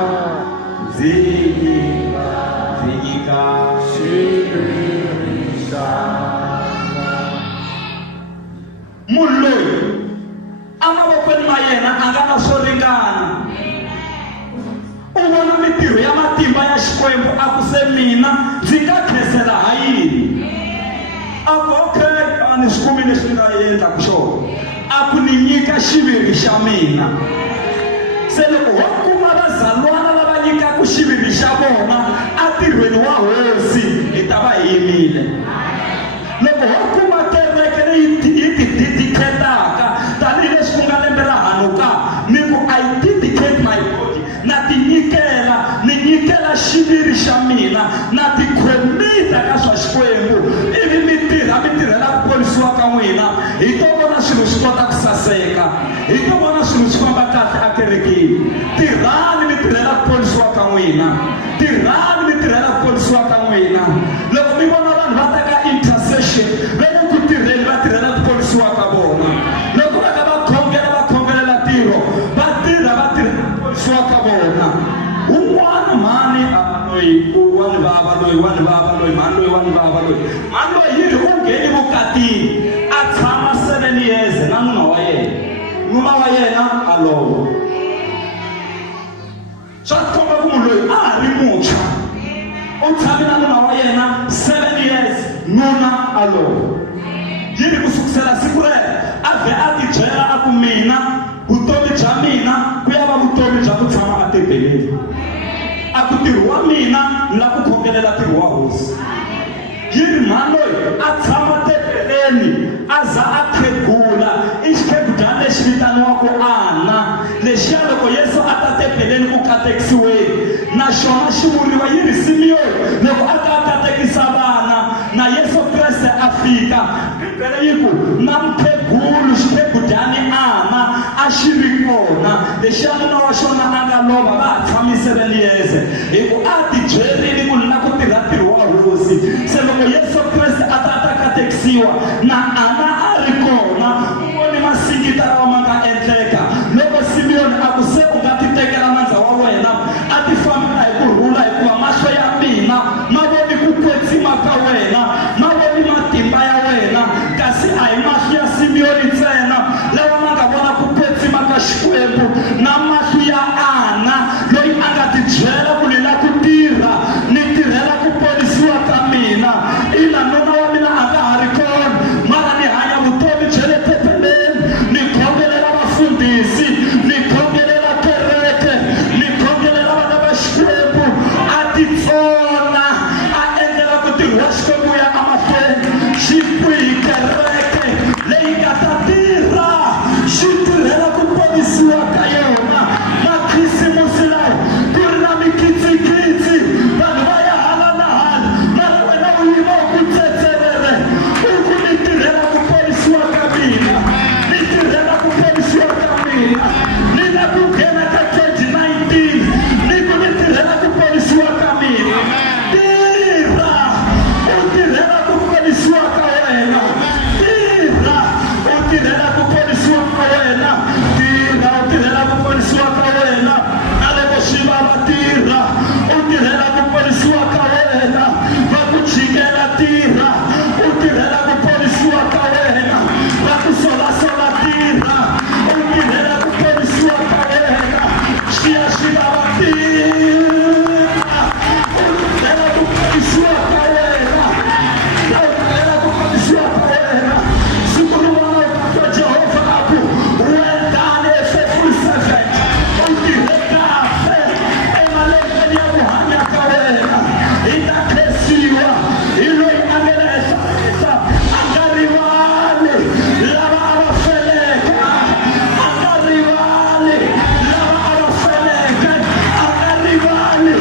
zinyika xirishana. Munhu loyi emavokweni ma yena a nga na swo ringana. U vona mitirho ya matimba ya xikwembu a ku se mina ndzi nga khensela ha yini. A ku okay a ni swi kumi leswi nga endlaku xona, a ku ni nyika xiviri xa mina. Se loko ho kuma vazalwana lava nyikaku xiviri xa vona entirhweni wa hosi hi ta va hi yimile. Loko ho kuma kereke leyi hi ti dedicataka tanihileswi ku nga lembe ra Hanuka ni ku I dedicate my body, na ti nyikela xiviri xa mina, na ti khomita ka swa xikwembu, ivi mi tirhela ku ponisiwa ka n'wina, hi to vona swilo swi kota ku saseka, hi to vona swilo swi famba kahle ekerekeni. Tirhani mi tirhela ku ponisiwa ka n'wina, tirhani mi tirhela ku ponisiwa ka n'wina. Loko mi vona vanhu va teka intercession va le ku tirheni va tirhela ku ponisiwa ka vona. Loko va ka va khongelela tiro va tirhela ku ponisiwa ka vona. Un'wana mani wani bava loyi mani loyi yiri u ngheni vukatini a tshama 7 mama wa yena a lova. Swa komba ku munhu loyi a ha ri muntshwa u tshame na nuna wa yena 7 years nuna a lova. Yini ku sukusela siku rero a vhe a ti byela a ku mina vutomi bya mina ku ya va vutomi bya ku tshama a tebeleni. A ku ntirho wa mina la ku khongelela ntirho wa hosi. Yini mhani loyi a tshama tebeleni a za a khegula i xikhegudana lexi vitaniwaka Ana lexiya loko Yesu a ta tebeleni ku katekisiweni naxona xi vuriwa yini Simeoni loko a ta katekisa vana na Yesu Kreste a fika Bibele yi ku na mukhegulu xikhegudani Ana a xi ri kona lexiya nuna wa xona a nga lova va ha tshami 7 years hi ku a ti byerile ku na ku tirha ntirho wa hosi. Se loko Yesu Kreste a ta katekisiwa na Ana a ri kona u voni masingita lawa ma nga endleka loko Simeoni a ku se u nga ti tekela mandza wa wena a ti fambela hi kurhula hikuva mahlo ya mina ma voni ku kwetsima ka wena ma voni matimba ya wena kasi a hi mahlo ya Simeoni ntsena lawa ma nga vona ku kwetsima ka Xikwembu na mahlo ya Ana loyi a nga ti byela ku ni la ku tirha ni tirhela ku ponisiwa ka mina. Ina nuna wa mina a nga ha ri kona mara ni hanya vutomi bya le tebeleni ni khongelela vafundhisi ni khongelela kereke ni khongelela vana va Xikwembu a titsona a endlela ku ntirho wa Xikwembu ya amahlweni xi kwihi kereke leyi nga ta tirha xi tirhela ku ponisiwa ka yona. Makhisimusi lawa ku ri na mikitsikitsi vanhu va ya hala na hala mara wena u yima u ku tsetselele u ku ni tirhela ku ponisiwa ka mina ni tirhela ku ponisiwa ka mina ni na ku nghena ka 2019 ni ku ni tirhela ku ponisiwa ka mina. Tirha u tirhela ku ponisiwa ka wena. Tirha u tirhela ku ponisiwa ka wena. Tirha u tirhela ku ponisiwa ka wena. Na loko swi vava tirha u tirhela ku ponisiwa ka wena. Va ku jikela tirha u tirhela ku ponisiwa ka wena. Va ku solasola tirha u tirhela ku ponisiwa ka wena. Xiya swi vava tirha u tirhela ku ponisiwa ka wena. U tirhela ku ponisiwa ka wena. Siku rin'wana u twa Jehova a ku well done a faithful servant. U tirhe kahle emalembeni ya ku hanya ka wena. I ta khensiwa hi loyi a nga le henhla a nga rivali lava a va feleke a nga rivali lava a va feleke a nga rivali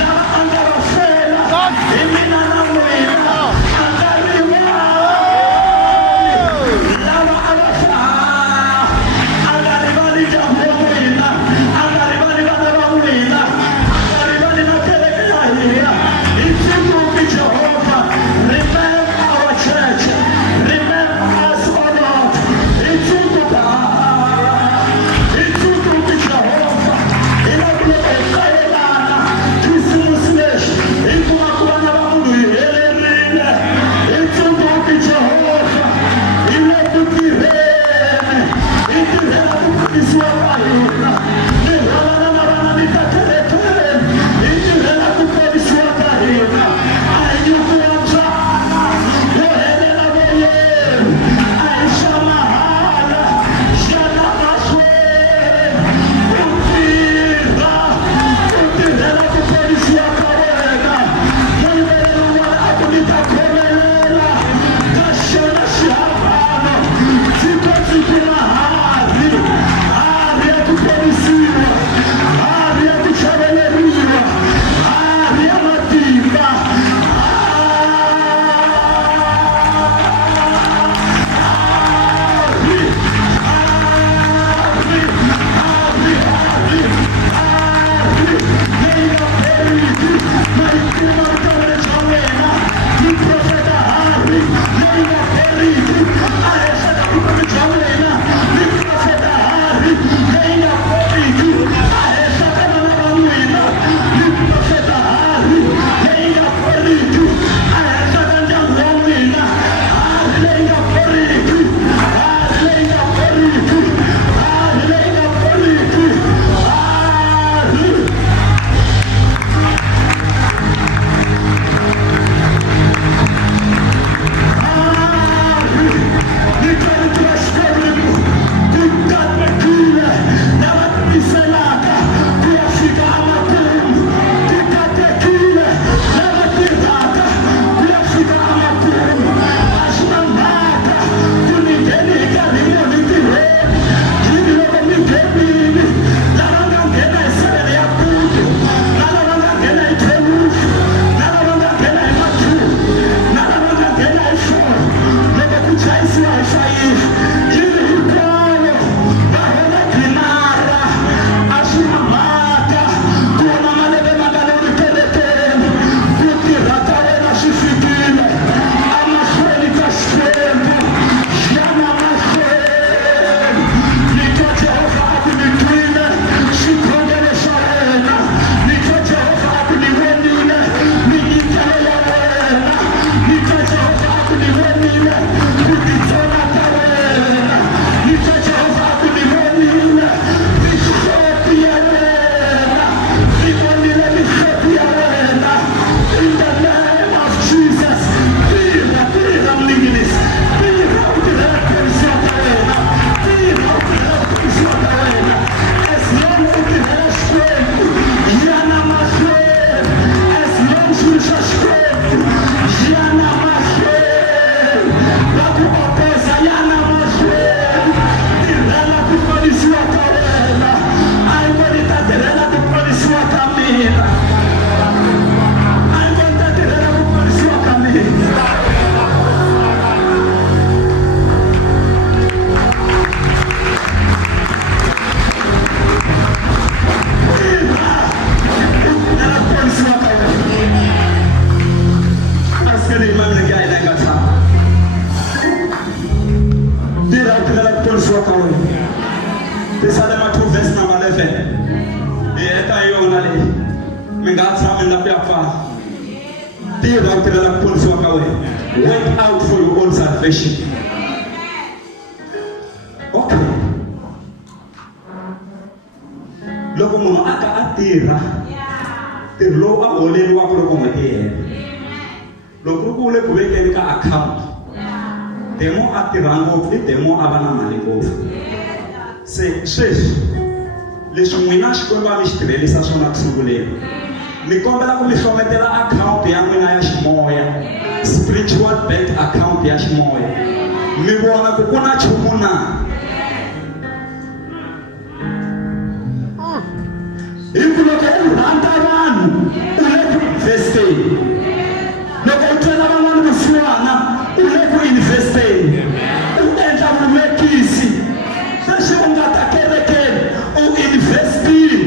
lava a nga va fela hi mina na n'wina a nga rivali lava a va a nga rivali ndyangu wa n'wina a nga rivali vana va n'wina a nga rivali na kereke ya hina. Hi tsundzuki Jehova, remember our church, remember us O Lord. Hi tsundzuka Jehova hi la ku loko hi hlayelana khisimusi lexi hi kuma ku vana va munhu hi helerile. Hi tsundzuki Jehova hi le ku tirheni hi tirhela ku ponisiwa ka hina. Ni rhalana na vana ni ta kerekeni hi tirhela ku ponisiwa ka hina. A hi nyuku ya byala yo helela voyeni a hi xa mahala xana mahlweni ku tirha ku tirhela ku ponisiwa ka wena. Muyimbeleri wun'wana a ku ni ta khomelela ka xona xihambano dziko na hari ya ku ponisiwa hari ya ku chaveleriwa hari ya matimba Work out for your own salvation. Okay. Loko munhu aka atirha ntirho lowu a holeriwaka loko n'hweti yi hela. Loko ku le ku vekeni ka account, demo a tirha ngopfu i demo a va na mali ngopfu. Se sweswi leswi n'wina Xikwembu a mi xi tirhelisa swona ku sunguleni, mi kombela ku mi hlometela account ya n'wina ya ximoya, spiritual bank account ya ximoya, mi vona ku ku na nchumu na. Hi ku loko u rhandza vanhu u le ku investeni, loko u twela van'wana vusiwana u le ku investeni, u endla vuvekisi. Sweswi u nga ta kerekeni u investini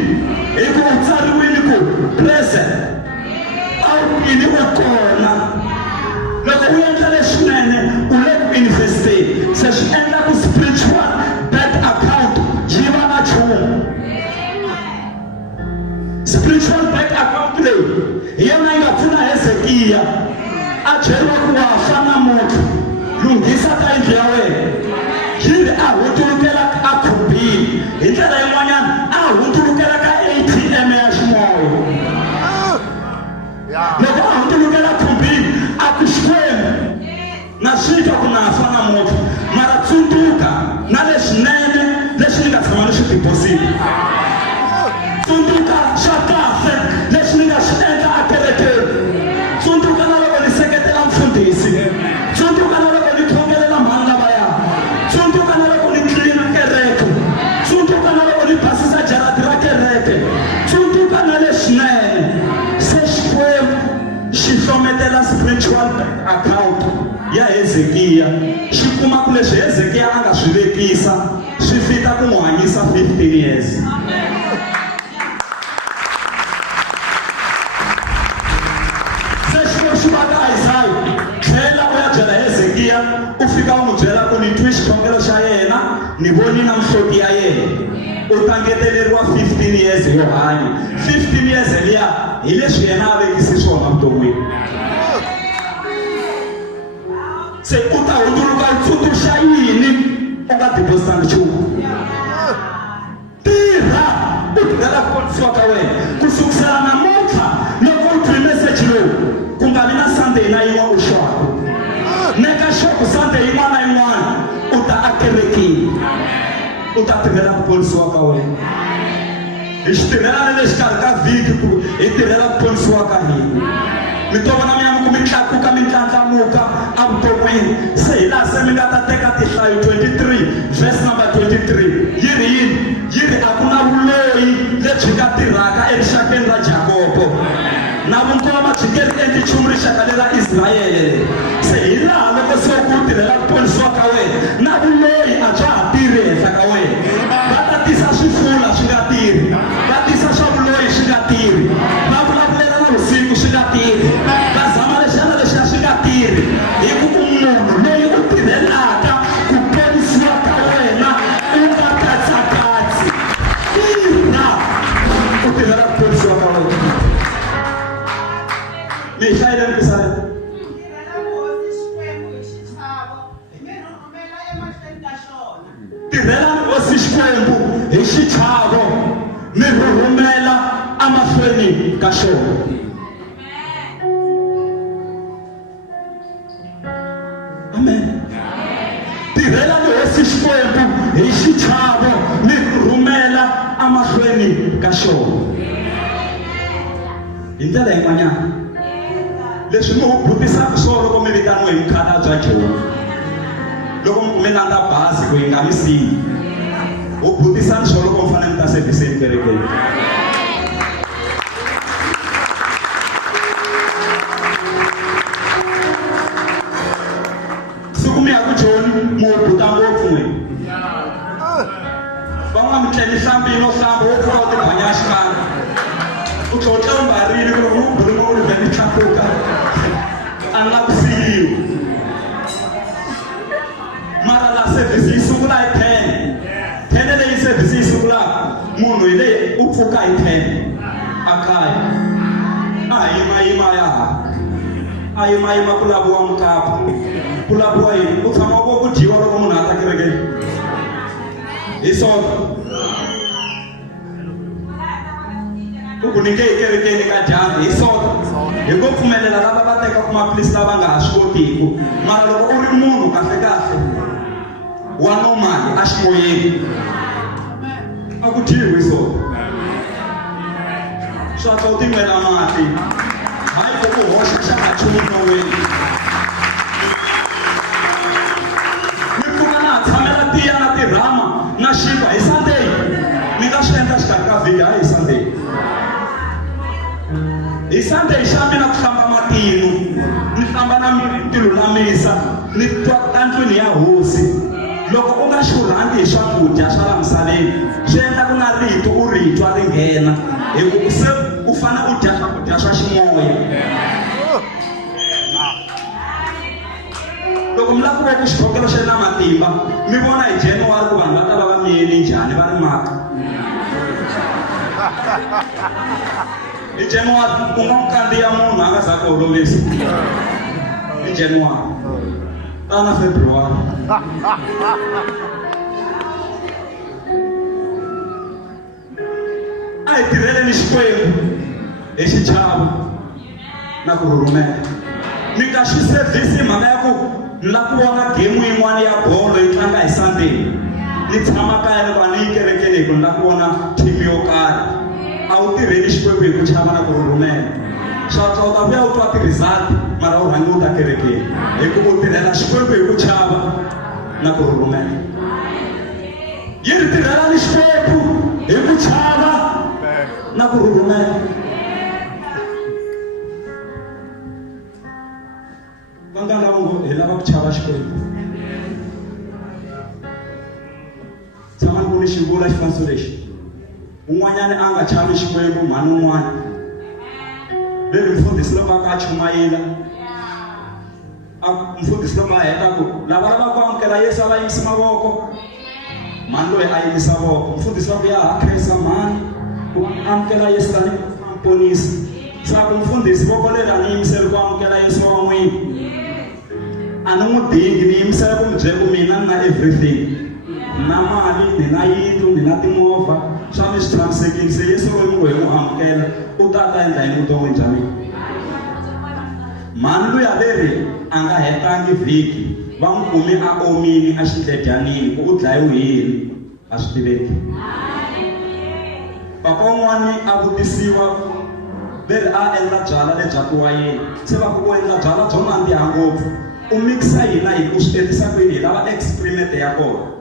hi ku u tsariwile ku present a wu yini u kona. Loko u endla leswinene u le ku investeni, se swi endla ku spiritual bank account yi va na nchumu. Spiritual bank account leyi hi yona yi nga pfuna Hezekiya a byeriwa ku wa fa namuntlha, lunghisa tayindlu ya wena. Yiri a hundulukela a khumbini, hi ndlela yin'wanyana a hundulukela ka ATM ya ximoya. Loko a hundulukela khumbini a ku Xikwembu na switwa ku na fa namuntlha, mara tsundzuka na leswinene leswi ni nga tshama ni swi deposit. Tsundzuka swa kahle leswi ni nga swi endla a kerekeni. Tsundzuka na loko ni seketela mfundhisi. Tsundzuka na loko ni khongelela mhani lavaya. Tsundzuka na loko ni tlilina kereke. Tsundzuka na loko ni basisa jarati ra kereke. Tsundzuka na leswinene. Se Xikwembu xi hlometela spiritual account ya Hezekiya, xi kuma ku leswi Hezekiya a nga swi vekisa swi fita ku n'wi hanyisa 15 years. U fika u n'wi byela ku ni twi xikhongelo xa yena, ni voni na nhloti ya yena. U ta ngeteleriwa 15 years yo hanya. 15 years liya hi leswi yena a vekisi swona vuton'wini. Se u ta hunduluka u tsundzuxa yini u nga depositanga nchumu. Tirha u tirhela ku ponisiwa ka wena ku sukisela namuntlha loko u twi meseji lowu, ku nga vi na Sunday na yin'we u xwaka. Neka xopo Sunday yin'wana na yin'wana u ta akerekini, u ta tirhela ku ponisiwa ka wena. Hi xi tirhela na le xikarhi ka vhiki ku hi tirhela ku ponisiwa ka hina. Mi to vona miyama ku mi tlakuka mi tlandlamuka a vuton'wini. Se hi laha se mi nga ta teka tinhlayo 23 verse number 23 yi ri yini? Yi ri a ku na vuloyi lebyi nga tirhaka erixakeni ra Jakobo, na vunkoma byi nge ri endli nchumu rixaka leri ra Israyele. Se hi laha loko se ku tirhela ku ponisiwa ka wena, na vuloyi a bya ha tirhi ehenhla ka wena. Va ta tisa swifula swi nga tirhi, va tisa swa vuloyi swi nga tirhi, va vulavulela na vusiku swi nga tirhi, va zama lexana lexiya swi nga tirhi. Hi ku munhu loyi u tirhelaka ku ponisiwa ka wena u nga katsakatsi. Ina u tirhela ku ponisiwa ka wena. Mi hlayile misava. hi xichavo mi rhurhumela amahlweni ka xona. Amen. Tirhela ni hosi Xikwembu hi xichavo mi rhumela amahlweni ka xona. Hi ndlela yin'wanyana leswi mi vutisaka swona loko mi vitaniwe hi mukhalabye wa Joni, loko mi landza bazi ku yi nga mi siyi, u vutisani swona loko mi fanele mi ta sevhiseni kerekeni. Siku mi ya ku Joni mi wu buta ngopfu n'wina. Van'wana mi tlele hlambini no hlamba wo pfuka u ti banya xikandza. U tlotla u nga rili ku loko u buluma u vhele tlakuka a nga ku siyiwi. Mara la service yi sungula hi 10 leyi service yi sungulaka munhu hi leyi u pfuka hi 10 a kaya a yimayima a yimayima ku laviwa mukapu, ku laviwa yini, u tshama ko ku dyiwa loko munhu a ta kerekeni hi soto. Ku ni nge hi kerekeni ka dyambu hi soto hi ku pfumelela lava va tekaka maphilisi lava nga ha swi kotiku. Mara loko u ri munhu kahle kahle wa nomali a ximoyeni a ku dyiwi soto. Swa ku ti nwela mati hayi ku u hoxa xa nchumu non'weni. Mi pfuka na ha tshamela tiya na tirhama na xinkwa hi Sunday, mi nga swi endla xikarhi ka vhiki hayi hi Sunday. Hi Sunday xa mina ku hlamba matinu, ni hlamba na ti lulamisa, ni twa tantlwini ya hosi. Loko u nga xurhangi hi swakudya swa la misaveni swi endla ku na rito u ri twa ri nghena, hikuva se u fanele u dya swakudya swa ximoya. Loko mi lava ku veka xikhokelo xa na matimba, mi vona hi January ku vanhu va ta va va miyeli njhani va ri maka. Hi January u nga kandziya munhu a nga za ku holovisa. Hi January na February. A hi tirheleni Xikwembu hi xichavo na ku rhurhumela. Mi nga xi sevhisi hi mhaka ya ku ni lava ku vona game yin'wana ya bolo yi tlanga hi Sunday, ni tshama kaya loko a ni yi kerekeni hi ku ni lava ku vona team yo karhi. A wu tirheli Xikwembu hi ku chava na ku rhurhumela. Swa u ta vuya u twa ti-result mara u rhangi u ta kerekeni hikuva u tirhela Xikwembu hi ku chava na ku rhurhumela. Yi ri tirhelani Xikwembu hi ku chava na ku rhurhumela. Vanga lava hi lava ku chava Xikwembu. Tshamani ku ni xi vula xifaniso lexi. Un'wanyana a nga chavi Xikwembu mhani un'wana. Leri mfundhisi loko a ka chumayela, mfundhisi loko a heta ku lava lava ku amukela Yesu a va yimisi mavoko, mhani loyi a yimisa voko. Mfundhisi wa ku ya ha khensa mhani ku amukela Yesu tanihi muponisi. Swa ku mfundhisi voko leri a ni yimiseli ku amukela Yesu wa n'wini, a ni n'wi dingi, ni yimisela ku mi byela ku mina ni na everything, na mali, ni na yindlu, ni na timovha, swa mi swi tshamisekile. Se Yesu loyi mi ngo hi n'wi amukela u ta endla yini vuton'wini bya mina. Mhani luya leri a nga hetangi vhiki va n'wi kume a omile a xidledyanini ku u dlayiwe yini a swi tiveki. Papa un'wana a vutisiwa leri a endla byala lebyaku wayeni, se va ku u endla byala byo nandziha ngopfu, u mikisa hina hi ku swi endlisa kwini, hi lava experiment ya kona.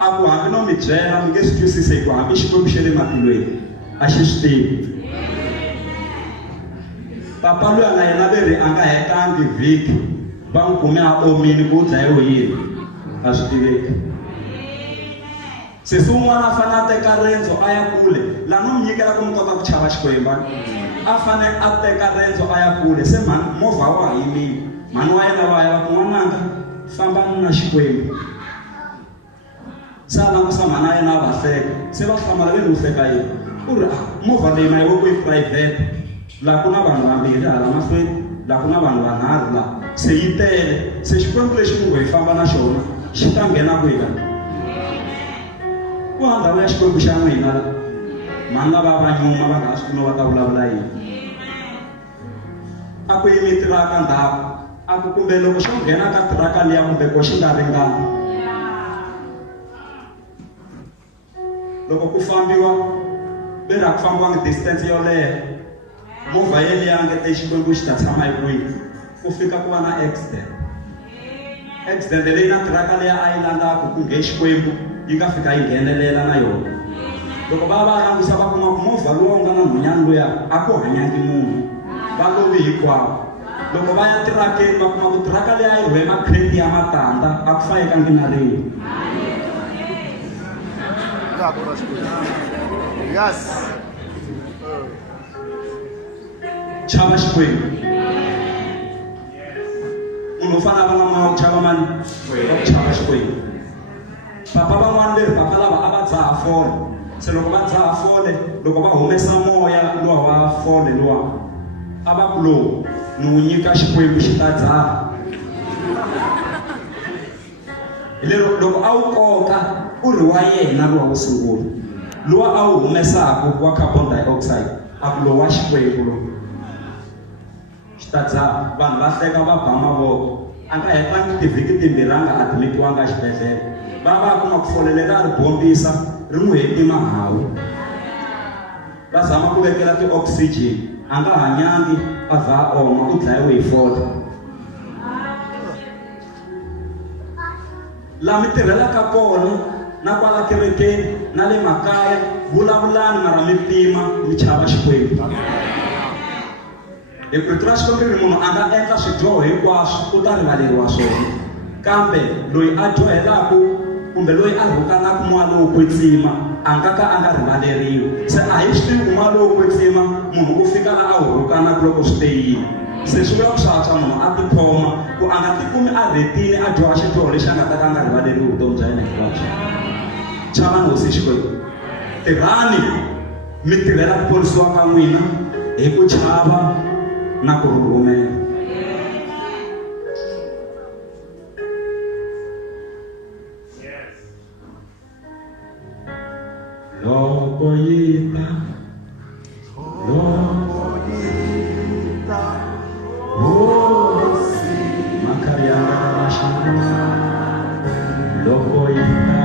A ku hambi no mi byela mi nge swi twisisi hi ku hambi Xikwembu xa le matilweni a xi swi tivi. Papa loyi a nga yena veri a nga hetangi vhiki va n'wi kume a omile ku u dlayiwe yini a swi tiveki. Sesi un'wana a fanele a teka rendzo a ya kule, laha no mi nyikela ku mi kota ku chava Xikwembu, a fanele a teka rendzo a ya kule. Se movha wa ha yimile, mhani wa yena va ya va ku n'wananga fambani na Xikwembu. Se a langusa mhani wa yena a va hleka, se va hlamala veni u hleka yini, u ri movha leyi na yi ku yi phurayivhete, laha ku na vanhu vambirhi hala mahlweni, laha ku na vanhu vanharhu laha, se yi tele. Se Xikwembu lexi mi ngo hi famba na xona xi ta nghena kwihi? ku handhawu ya Xikwembu xa n'wina la manga va nyuma va nga swi no va ta vulavula yini a ku yimi tiraka ndhawu a ku kumbe loko xo nghena ka tiraka liya kumbe ko xi nga ringani loko ku fambiwa bera ku fambiwa distance yo leha movha yeliya ngete Xikwembu xi ta tshama hi kwihi ku fika ku va na accident leyi na tiraka leyi a yi landzaku ku nge Xikwembu yi nga fika yi nghenelela na yona loko va langutisa va kuma ku movha lowu nga na nhwanyana luya a ku hanyangi munhu va lovi hinkwavo loko va ya tirakeni va kuma ku tiraka leyi a yi rhwe makreti ya matandza a ku fayekangi na rin'we Yes. chava Xikwembu munhu u fanele a va na moya wa ku chava mani wa ku chava Xikwembu papa van'wana leri papa lava a va dzaha fole se loko va dzaha fole loko va humesa moya luwa wa fole luwa a va ku lowu ni wu nyika Xikwembu xi ta dzaha hi lero loko a wu koka u ri wa yena luwa wo sungula luwa a wu humesaku wa carbon dioxide a ku lowu wa Xikwembu lowu xi ta dzaha vanhu va hleka va ba mavoko a nga hetangi tivhiki timbirhi a nga admitiwanga exibedhlele va kuma ku fole leri a ri bombisa ri n'wi heti mahawu va zama ku vekela ti-oxygen a nga hanyangi a vha a oma u dlayiwe hi fole laha mi tirhelaka kona na kwala kerekeni na le makaya vulavulani mara mi pima mi chava Xikwembu hi ku rito ra Xikwembu ri munhu a nga endla swidyoho hinkwaswo u ta rivaleriwa swona kambe loyi a dyohelaku kumbe loyi a rhukanaku moya lowo kwetsima a nga ka a nga rivaleriwi se a hi swi tivi ku moya lowo kwetsima munhu u fika la a wu rhukanaku loko swi te yini se swi vula ku swatswa munhu a tikhoma ku a nga tikumi a rhetini a dyoha xidyoho lexi a nga ta ka a nga rivaleriwi vutomi bya yena hinkwabyo chavani hosi Xikwembu tirhani mi tirhela ku ponisiwa ka n'wina hi ku chava na ku rhurhumela loko yi ta hosi makarianga na mashava loko yi ta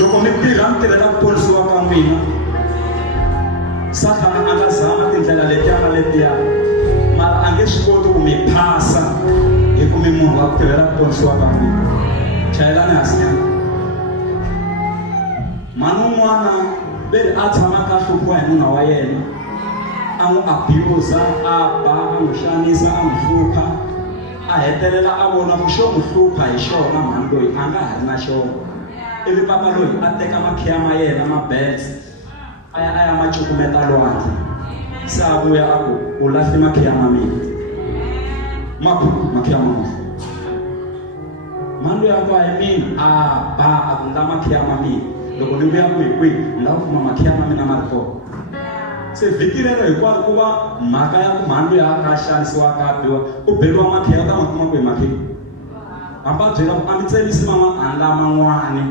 loko mi tirha mi tirhela ku ponisiwa ka n'wina Sathana a nga zama tindlela letiya na letiya mara a nge swi koti ku mi phasa hi ku mi munhu wa ku tirhela ku ponisiwa ka n'wina chayelani hansi nyana mani un'wana veri a tshama ka hluphiwa hi nuna wa yena a n'wi abusa a ba a n'wi xanisa a n'wi hlupha a hetelela a vona ku xo n'wi hlupha hi xona mhani loyi a nga ha ri na xona ivi papa loyi a teka makhiya ma yena mabags a ya ma cukumeta lwandle se a vuya a ku u lahli makhiya ma mina makhiya ma mina mhani loyi a ku a hi mina a ba a ku ndla makhiya ma mina loko ni vuya ku hi kwihi ni lava ku kuma makhiya ma mina ma ri kona se vhiki rero hinkwaro ku va mhaka ya ku mhani loyi a ka xanisiwa ka biwa u beriwa makhiya u ta ma kuma ku hi makhiya amba byela a mi tselisi mama anda man'wani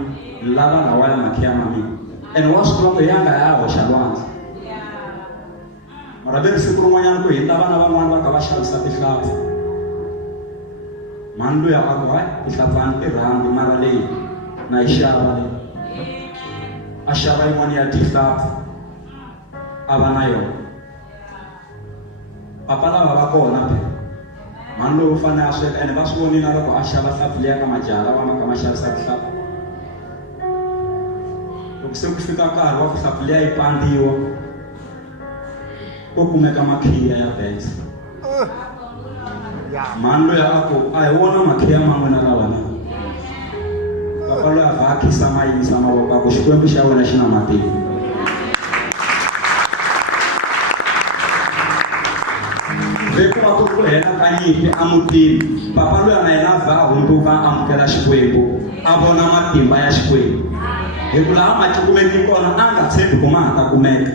lava nga wa makhiya ma mina and wa swi tiva ku yanga ya hoxa lwandle mara ve siku rin'wanyana ku hita vana van'wana va ka va xavisa tihlampfi mani luya a ku hayi tihlampfi a ni tirhangi mara leyi na yi xava leyi a xava yin'wana ya tihlampfi a va na yona papa lava va kona pe mani loyi u fanele a sweka ene va swi vonile na loko a xava hlampfi leya ka majaha lava ma ka ma xavisa tihlampfi loko se ku fika nkarhi wa ku hlampfi leya yi pandiwa ko kumeka makhiya ya bags mani loyi a ku a hi wona makhiya ma n'wina lawa na papa loyi a vhakisa ma yisa mavoko a ku xikwembu xa wena xi na matimba veku va ku hela ka nyimpi a mutini papa loyi a nga yena vha hundzuka a amukela xikwembu a vona matimba ya xikwembu hi ku laha ma cukumeki kona a nga tshembi ku ma ha ta kumeka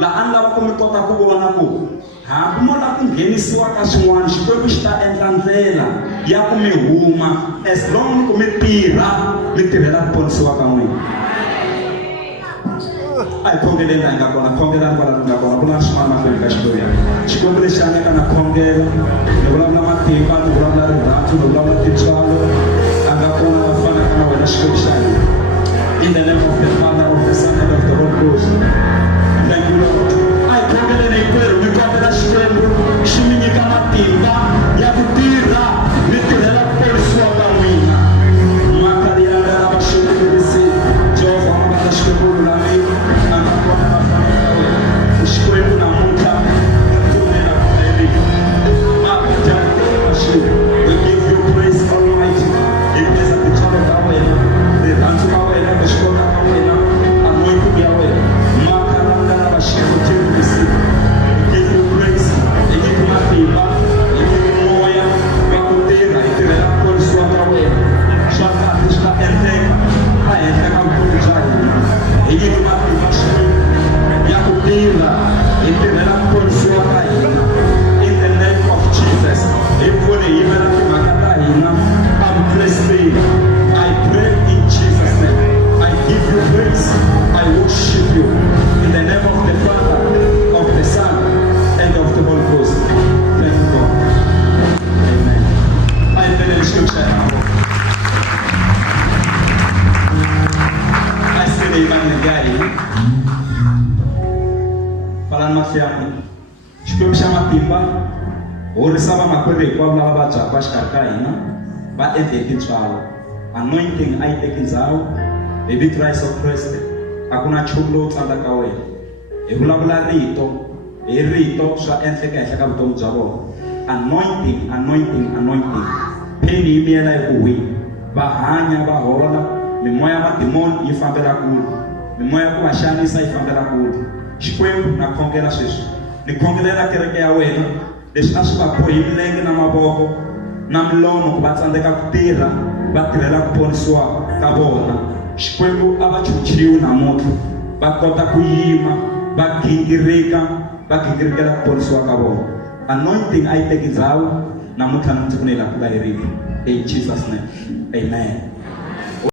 laha a ni lava ku mi kota ku vona ku hambi mo lava ku nghenisiwa ka swin'wana xikwembu xi ta endla ndlela ya ku mi huma as long ku mi tirha mi tirhela ku ponisiwa ka n'wina a hi khongeleni laha hi nga kona khongelani kwala ku nga kona ku na swin'wana mahlweni ka xikwembu lexi hanyaka na khongela ni vulavula matimba ni vulavula rirhandzu ni vulavula tintswalo a nga kona va fanaka na wena xikwembu xa hina in the name of the Father, of the Son, and of the Holy Ghost. Thank you, Lord. I khongeleni hinkwerhu mi kombela xikwembu xi mi nyika matimba ya ku tirha mi tirhela ku ponisiwa ka n'wina makari ya lera va xikwemburisi Jehovha ma va ta xikwembu lulamile a nga kona va fanaka na wena xikwembu namuntlha pfumela ku herika we give you praise Almighty hi pesa tintswalo ta wena rirhandzu ka wena vuswikota ka wena anointing ya wena makarangana va xikwemburisi give you praise hi nyiki matimba hi nyiki moya wa ku tirha hi tirhela ku ponisiwa ka wena swa kahle swi ta endleka a henhla ka vutomi bya hina hi nyiki matimba swinene ya ku tirha hi tirhela ku ponisiwa ka hina in the name of Jesus hi pfune hi yimela timhaka ta hina I'm blessed I pray in Jesus name I give you praise I worship you in the name of the Father of the Son and of the Holy Ghost. Thank you, God. Amen. I pray in scripture. I say the Evangelium. Falan mafiami. Scripture matimba. Horisa va makwerhu hinkwavo lava va byaka xikarhi ka hina va endle tintswalo anointing a yi teki ndhawu hi vito ra Yesu Kreste a ku na nchumu lowu tsandzaka wena hi vulavula rito hi rito swa endleka henhla ka vutomi bya vona anointing pheni yi miyela hi ku hwini va hanya va hola mimoya madimoni yi fambela kule mimoya ku va xanisa yi fambela kule xikwembu na khongela sweswi ni khongelela kereke ya wena leswi a swi va bohi milenge na mavoko na milomo ku va tsandzeka ku tirha va tirhela ku ponisiwa ka vona xikwembu a va chuchiwi namuntlha va kota ku yima va gingirikela ku ponisiwa ka vona anointing a yi teki ndhawu namuntlha ni mundzuku ni hi la ku va hi rito in Jesus name amen.